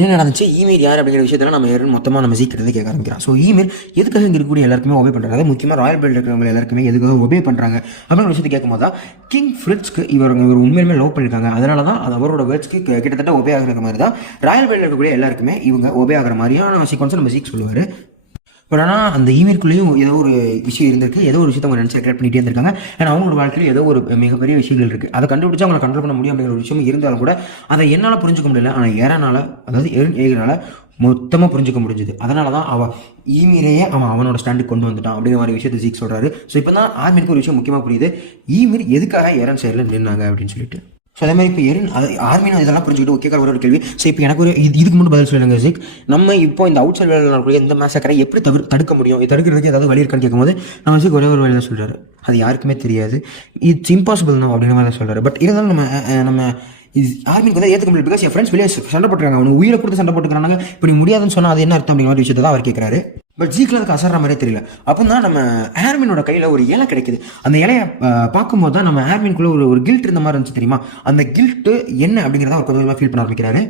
என்ன நடந்துச்சு, இமெயில் யார் அப்படிங்கிற விஷயத்துல நம்ம யாரும் மொத்தமாக நம்ம சீக்கிரத்தை கேட்க ஆரம்பிக்கிறோம். ஸோ இமெயில் எதுக்காக இங்கே இருக்கக்கூடிய எல்லாருக்குமே ஒபே பண்ணுறாங்க, முக்கியமாக ராயல் பெல்ட் இருக்கிறவங்க எல்லாருக்குமே எதுக்காக ஒபே பண்ணுறாங்க அப்படிங்கிற விஷயத்தை கேட்கும் போது தான் கிங் ஃப்ரிட்ஸ்க்கு இவர் உண்மையுமே லவ் பண்ணியிருக்காங்க. அதனால தான் அது அவரோட வேர்ட்ஸ்க்கு கிட்டத்தட்ட ஒபே ஆகிற மாதிரி தான் ராயல் பெல்ட் இருக்கக்கூடிய எல்லாருக்குமே இவங்க ஒபே ஆகிற மாதிரியான சீக்வன்ஸை நம்ம சீக் சொல்லுவார். பட் ஆனால் அந்த ஈமெயிலுக்குள்ளேயும் ஏதோ ஒரு விஷயம் இருந்திருக்கு, ஏதோ ஒரு விஷயத்தை அவங்க நினச்சி கிரியேட் பண்ணிகிட்டே இருந்திருக்காங்க. ஏன்னா அவங்களோட வாழ்க்கையில் ஏதோ ஒரு மிகப்பெரிய விஷயங்கள் இருக்குது, அதை கண்டுபிடிச்சா அவங்களை கண்ட்ரோல் பண்ண முடியும் அப்படிங்கிற ஒரு விஷயம் இருந்தாலும் கூட அதை என்னால் புரிஞ்சுக்க முடியல. ஆனால் ஏறனால, அதாவது ஏகனால மொத்தமாக புரிஞ்சுக்க முடிஞ்சுது. அதனால தான் அவன் ஈமீரையே அவனோட ஸ்டாண்டுக்கு கொண்டு வந்துட்டான் அப்படிங்கிற மாதிரி விஷயத்தை ஜீக் சொல்கிறாரு. ஸோ இப்போ தான் ஆர்மினுக்கு ஒரு விஷயம் முக்கியமாக புரியுது, ஈமீர் எதுக்காக ஏரன் சைடில் நின்னாங்க அப்படின்னு சொல்லிட்டு. ஸோ அதே மாதிரி இப்போ ஆர்மினா இதெல்லாம் புரிஞ்சுக்கிட்டு ஓகே ஒரு கேள்வி. ஸோ இப்போ எனக்கு ஒரு இதுக்கு மட்டும் பதில் சொல்லுங்க ஜீக், நம்ம இப்போ இந்த அவுட் சைட் வேலையில் நடக்கக்கூடிய இந்த மேசக்கரை எப்படி தடுக்க முடியும், தடுக்கிறதுக்கு ஏதாவது வழி இருக்கான்னு கேட்கும்போது நம்ம ஜீக் ஒரே ஒரு வழியில் சொல்கிறாரு, அது யாருக்குமே தெரியாது, இட்ஸ் இம்பாசிபிள் தான் அப்படிங்கிற மாதிரி சொல்கிறாரு. பட் இருந்தாலும் நம்ம ஆர்மிக்கு வந்து ஏற்றுக்க முடியல. பிகாஸ் என் ஃப்ரெண்ட்ஸ் வெளியே சண்டை போட்டுருக்காங்க, அவனுக்கு உயிரை கொடுத்து சண்டை போட்டுக்கிறாங்க, இப்போ நீ முடியாதுன்னு சொன்னால் அது என்ன அர்த்தம் அப்படிங்கிற மாதிரி விஷயத்தை தான் அவர் கேட்குறாரு. பட் ஜீக்கில் அதுக்கு அசர்ற மாதிரியே தெரியல. அப்போ தான் நம்ம ஆர்மினோட கையில் ஒரு இலை கிடைக்குது. அந்த இலையை பார்க்கும்போது தான் நம்ம ஆர்மின்குள்ளே ஒரு கில்ட் இருந்த மாதிரி இருந்துச்சு தெரியுமா. அந்த கில்ட்டு என்ன அப்படிங்கிறத அவர் கொஞ்சம் ஃபீல் பண்ண ஆரம்பிக்கிறாரு.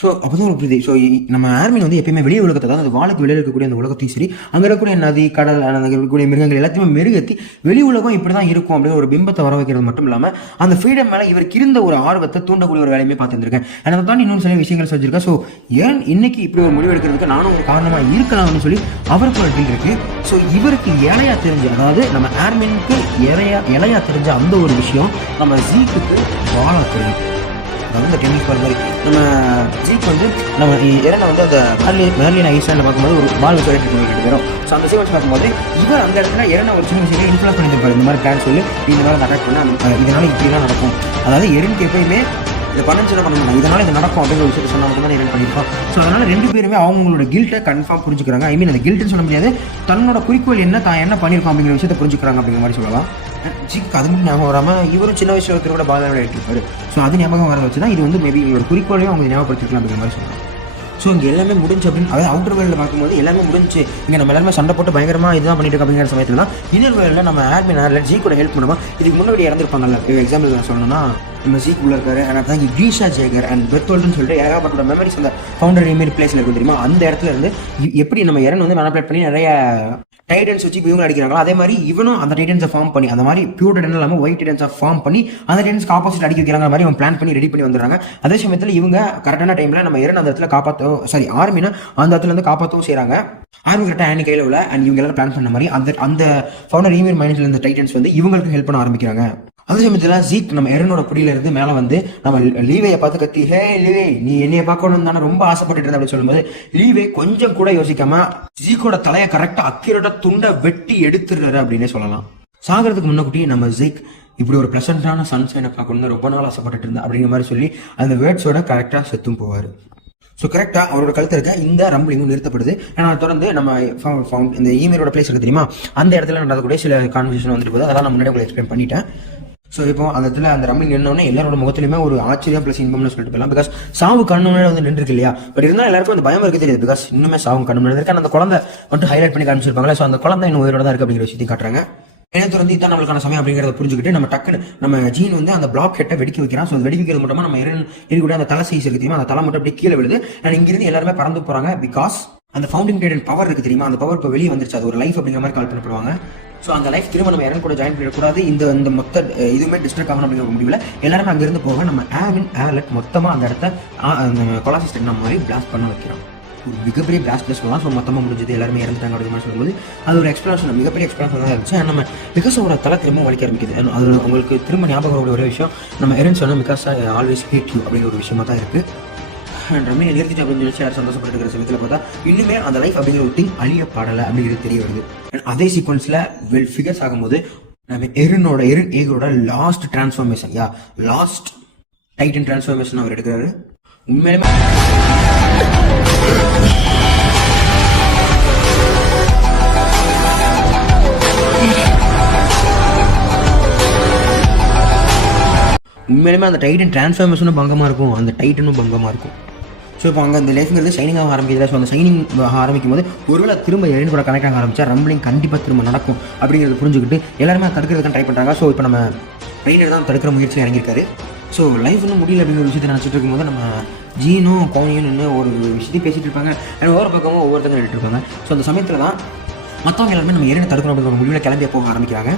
ஸோ அப்போ தான் ஒரு புரியுது. ஸோ நம்ம ஆர்மின் வந்து எப்பயுமே வெளியே உலகத்தை, அதாவது அந்த வாளுக்கு வெளியே இருக்கக்கூடிய அந்த உலகத்தையும் சரி, அங்கே இருக்கக்கூடிய நதி, கடல், அங்கே இருக்கக்கூடிய மிருகங்கள் எல்லாத்தையுமே மெருகேற்றி வெளி உலகம் இப்படி தான் இருக்கும் அப்படின்னு ஒரு பிம்பத்தை வர வைக்கிறது மட்டும் இல்லாமல் அந்த ஃப்ரீடம் மேலே இவருக்கு இருந்த ஒரு ஆர்வத்தை தூண்டக்கூடிய ஒரு வேலையுமே பார்த்துருக்கேன். அதை தாண்டி இன்னும் சில விஷயங்கள் செஞ்சிருக்கேன். ஸோ ஏன் இன்னைக்கு இப்படி ஒரு முடிவு எடுக்கிறதுக்கு நானும் ஒரு காரணமாக இருக்கலாம்னு சொல்லி அவருக்கு ஒரு டீல் இருக்கு. ஸோ இவருக்கு இலையா தெரிஞ்ச, அதாவது நம்ம ஆர்மினுக்கு இலையா தெரிஞ்ச அந்த ஒரு விஷயம் நம்ம ஜீக்குக்கு வாழ தெரியும். அதாவது இந்த டென்னிஸ் பால் மாதிரி நம்ம ஜீக் வந்து நம்ம இரண்டை வந்து அந்த மேர்லியன் ஐஸ்லாண்டில் பார்க்கும்போது ஒரு பால் சொல்லிட்டு வரும். ஸோ அந்த சீக்வன்ஸ் பார்க்கும்போது இவர் அந்த இடத்துல இரண்டை ஒரு சின்ன விஷயம் இன்ஃப்ளூன்ஸ் பண்ணியிருப்பாரு. இந்த மாதிரி பிளான் சொல்லி இந்த மாதிரி அட்டாக் பண்ண இதனால் இப்படிலாம் நடக்கும், அதாவது எரினுக்கு எப்பயுமே இதை பண்ண பண்ணணும், இதனால் இது நடக்கும் அப்படிங்கிற ஒரு விஷயத்தை சொன்னால் மட்டும் தான் இரண்டு பண்ணியிருப்பான். ஸோ அதனால் ரெண்டு பேருமே அவங்களோட கில்ட்டை கன்ஃபார்ம் புரிஞ்சுக்கிறாங்க. ஐ மீன் அந்த கில்ட்டுன்னு சொல்ல முடியாது, தன்னோட குறிக்கோள் என்ன, தான் என்ன பண்ணியிருக்கோம் அப்படிங்கிற விஷயத்தை புரிஞ்சுக்கிறாங்க அப்படிங்கிற மாதிரி சொல்லலாம். ஜீக் அது மட்டும் ஞாபகம் வராமல் இவரும் சின்ன வயசுல கூட பால் விளையாட்டு இருப்பாரு. ஸோ அது ஞாபகம் வர வச்சு தான் இது வந்து மேபி ஒரு குறிக்கோளையும் அவங்க ஞாபகப்படுத்திக்கலாம் அப்படிங்கிற மாதிரி சொல்லலாம். ஸோ இங்கே எல்லாமே முடிஞ்சு அப்படின்னு, அதாவது அவுட்டர் வேர்ல்டில் பார்க்கும்போது எல்லாமே முடிஞ்சு, இங்கே நம்ம எல்லாருமே சண்டை போட்டு பயங்கரமாக இதுதான் பண்ணிட்டு இருக்கோம் அப்படிங்கிற சமயத்தில் தான் இன்னர் வேர்ல்டில் நம்ம ஆட்மின் ஜீக்கோட ஹெல்ப் பண்ணுவோம். இதுக்கு முன்னாடி இறந்துருப்பாங்கல்ல, எக்ஸாம்பிள் நான் சொல்லணும்னா நம்ம ஜீக் உள்ள இருக்காரு, ஆனால் தான் கிரீஷா ஜேகர் அண்ட் பெர்த்தோல்டுன்னு சொல்லிட்டு ஏகப்பட்டோட மெமரிஸ் அந்த ஃபவுண்டர் இமேஜ் பிளேஸில் இருக்கும் தெரியுமா. அந்த இடத்துல இருந்து எப்படி நம்ம இறந்து வந்து மேனிபுலேட் பண்ணி நிறைய டைட்டன்ஸ் வச்சு இவங்க அடிக்கிறாங்களோ அதே மாதிரி இவனும் அந்த டைட்டன்ஸை ஃபார்ம் பண்ணி, அந்த மாதிரி பியூர் டைட்டன் இல்லாமல் ஒயிட் டைட்டன்ஸை ஃபார்ம் பண்ணி அந்த டைட்டன்ஸ்க்கு ஆப்போசிட் அடிக்க வைக்கிறாங்க மாதிரி அவன் பிளான் பண்ணி ரெடி பண்ணி வந்துடுறாங்க. அதே சமயத்தில் இவங்க கரெக்டான டைமில் நம்ம இரண்டு அந்த இடத்துல காப்பாற்றவும், ஆர்மினா அந்த இடத்துல இருந்து காப்பாற்றவும் செய்கிறாங்க. ஆர்மி கரெக்டாக ஆனி கையில் உள்ள அண்ட் இவங்க எல்லாரும் பிளான் பண்ண மாதிரி அந்த ஃபவுண்டர் ஈமெயில் மைண்டில் இருந்த டைட்டன்ஸ் வந்து இவங்களுக்கு ஹெல்ப் பண்ண ஆரம்பிக்கிறாங்க. அதே சமயத்தில் ஜீக் நம்ம எரனோட குடியில இருந்து மேலே வந்து நம்ம லீவையை பார்த்து கத்தி, ஹே லீவே நீ என்னைய பார்க்கணும் தானே ரொம்ப ஆசைப்பட்டு இருந்த அப்படின்னு சொல்லும்போது லீவே கொஞ்சம் கூட யோசிக்காம ஜீக்கோட தலையை கரெக்டாக அக்யூரேட்டா துண்டை வெட்டி எடுத்துடுறாரு அப்படின்னே சொல்லலாம். சாகிறதுக்கு முன்னக்கூட்டி நம்ம ஜீக் இப்படி ஒரு ப்ளசண்டான சன்ஷைனை பார்க்கணும்னு ரொம்ப நாள் ஆசைப்பட்டு இருந்தேன் அப்படிங்கிற மாதிரி சொல்லி அந்த வேர்ட்ஸோட கரெக்டாக செத்தும் போவார். ஸோ கரெக்டாக அவரோட கழுத்து இருக்க இந்த ரம்பிளிங்கும் நிறுத்தப்படுது. ஏன்னா தொடர்ந்து நம்ம இந்த ஈமெயிலோட பிளேஸ் இருக்கு தெரியுமா, அந்த இடத்துல நடக்கக்கூடிய சில கான்வர்சேஷன் வந்துட்டு போகுது. அதெல்லாம் நான் முன்னாடி உங்களுக்கு எக்ஸ்பிளைன் பண்ணிட்டேன். ஸோ இப்போ அந்த இடத்துல அந்த ரம்பிங் நின்னோடனே எல்லாரோட முகத்திலுமே ஒரு ஆச்சரியம் ப்ளஸ் இன்பம்னு சொல்லிட்டு போயிடலாம். பிகாஸ் சாவு கண்ணு முன்னாடி வந்து நின்று இருக்கு இல்லையா. பட் இருந்தாலும் எல்லாருக்கும் அந்த பயம் இருக்கு தெரியாது, பிகாஸ் இன்னுமே சாவு கண்ணு முன்னாடி இருக்கு. அந்த குழந்தை மட்டும் ஹைலைட் பண்ணி காமிச்சிருப்பாங்களே. ஸோ அந்த குழந்தை இன்னும் உயிரோட தான் இருக்கு அப்படிங்கிற விஷயத்தையும் காட்டுறாங்க. என்ன தொடர்ந்து இதான் நம்மளுக்கான சமயம் அப்படிங்கிறத புரிஞ்சுக்கிட்டு நம்ம டக்குன்னு நம்ம ஜீன் வந்து அந்த பிளாக் ஹெட்டை வெடிக்க வைக்கிறான். ஸோ வெடிக்கிறது மட்டுமா நம்ம இருக்கக்கூடிய அந்த தலை சைஸ் இருக்கு தெரியுமா, அந்த தலை மட்டும் அப்படியே கீழே விழுது. அண்ட் இங்கிருந்து எல்லாருமே பறந்து போறாங்க. பிகாஸ் அந்த ஃபவுண்டிங் டைட்டன் பவர் இருக்கு தெரியுமா, அந்த பவர் இப்போ வெளியே வந்துருச்சு. அது ஒரு லைஃப் அப்படிங்கிற மாதிரி கால் பண்ணப்படுவாங்க. ஸோ அந்த லைஃப் திரும்ப நம்ம எரன் கூட ஜாயின் பண்ணிடக்கூடாது, இந்த மொத்த இதுவுமே டிஸ்ட்ரக்ட் ஆகணும் அப்படிங்கிற முடிவில் எல்லாருமே அங்கேருந்து போக நம்ம ஏர்லெட் மொத்தமாக அந்த இடத்த கொலாசிஸ் டெக்னா மாதிரி பிளாஸ்ட் பண்ண வைக்கிறோம். ஒரு மிகப்பெரிய பிளாஸ்ட் சொல்லலாம். ஸோ மொத்தமாக முடிஞ்சது, எல்லாருமே இறந்துட்டாங்க அப்படிங்கிற மாதிரி சொல்லும்போது அது ஒரு எக்ஸ்பிளேஷன், மிகப்பெரிய எக்ஸ்பிளேஷன் தான் இருந்துச்சு. நம்ம மிகாஸோட தலை திரும்ப வலிக்க ஆரம்பிக்குது. அது உங்களுக்கு திரும்ப ஞாபகம் ஒரே விஷயம், நம்ம எரன் சொன்ன மிகாஸா ஆல்வேஸ் ஹேட் யூ அப்படிங்கிற ஒரு விஷயமா தான் இருக்குது. ரம்மியை நிறுத்திட்டு அப்படின்னு சொல்லி யார் சந்தோஷப்பட்டு இருக்கிற சமயத்தில் பார்த்தா இன்னுமே அந்த லைஃப் அப்படிங்கிற ஒரு திங் அழியப்படலை அப்படிங்கிறது தெரிய வருது. அதே சீக்வன்ஸில் வெல் ஃபிகர்ஸ் ஆகும்போது நம்ம ஏகரோட last transformation, last titan transformation அவர் எடுக்கிறாரு. உண்மையிலுமே அந்த டைட்டன் டிரான்ஸ்ஃபார்மேஷனும் பங்கமாக இருக்கும், அந்த டைட்டனும் பங்கமாக இருக்கும். ஸோ இப்போ அங்கே அந்த லைஃப்ங்கிறது ஷைனிங் ஆக ஆரம்பிக்குது. ஸோ அந்த ஷைனிங் ஆரம்பிக்கும் போது ஒருவேளை திரும்ப எரன் கூட கனெக்ட் ஆக ஆரம்பிச்சா ரம்பிளிங் கண்டிப்பாக திரும்ப நடக்கும் அப்படிங்கிறத புரிஞ்சுக்கிட்டு எல்லாருமே தடுக்கிறதுக்கு ட்ரை பண்ணுறாங்க. ஸோ இப்போ நம்ம ட்ரெயினர் தான் தடுக்கிற முயற்சியில் இறங்கியிருக்காரு. ஸோ லைஃப் இன்னும் முடியல அப்படிங்கிற ஒரு விஷயத்தை நினச்சிட்டு இருக்கும்போது நம்ம ஜீனும் கோனியும் ஒரு விஷயத்தையும் பேசிகிட்டு இருப்பாங்க. அண்ட் ஒவ்வொரு பக்கமும் ஒவ்வொருத்தங்க எடுத்துட்டு இருப்பாங்க. ஸோ அந்த சமயத்தில் தான் மற்றவங்க எல்லாருமே நம்ம எரனை தடுக்கணும் அப்படிங்கிற ஒரு முடிவில் கிளம்பிய போக ஆரம்பிக்கிறாங்க.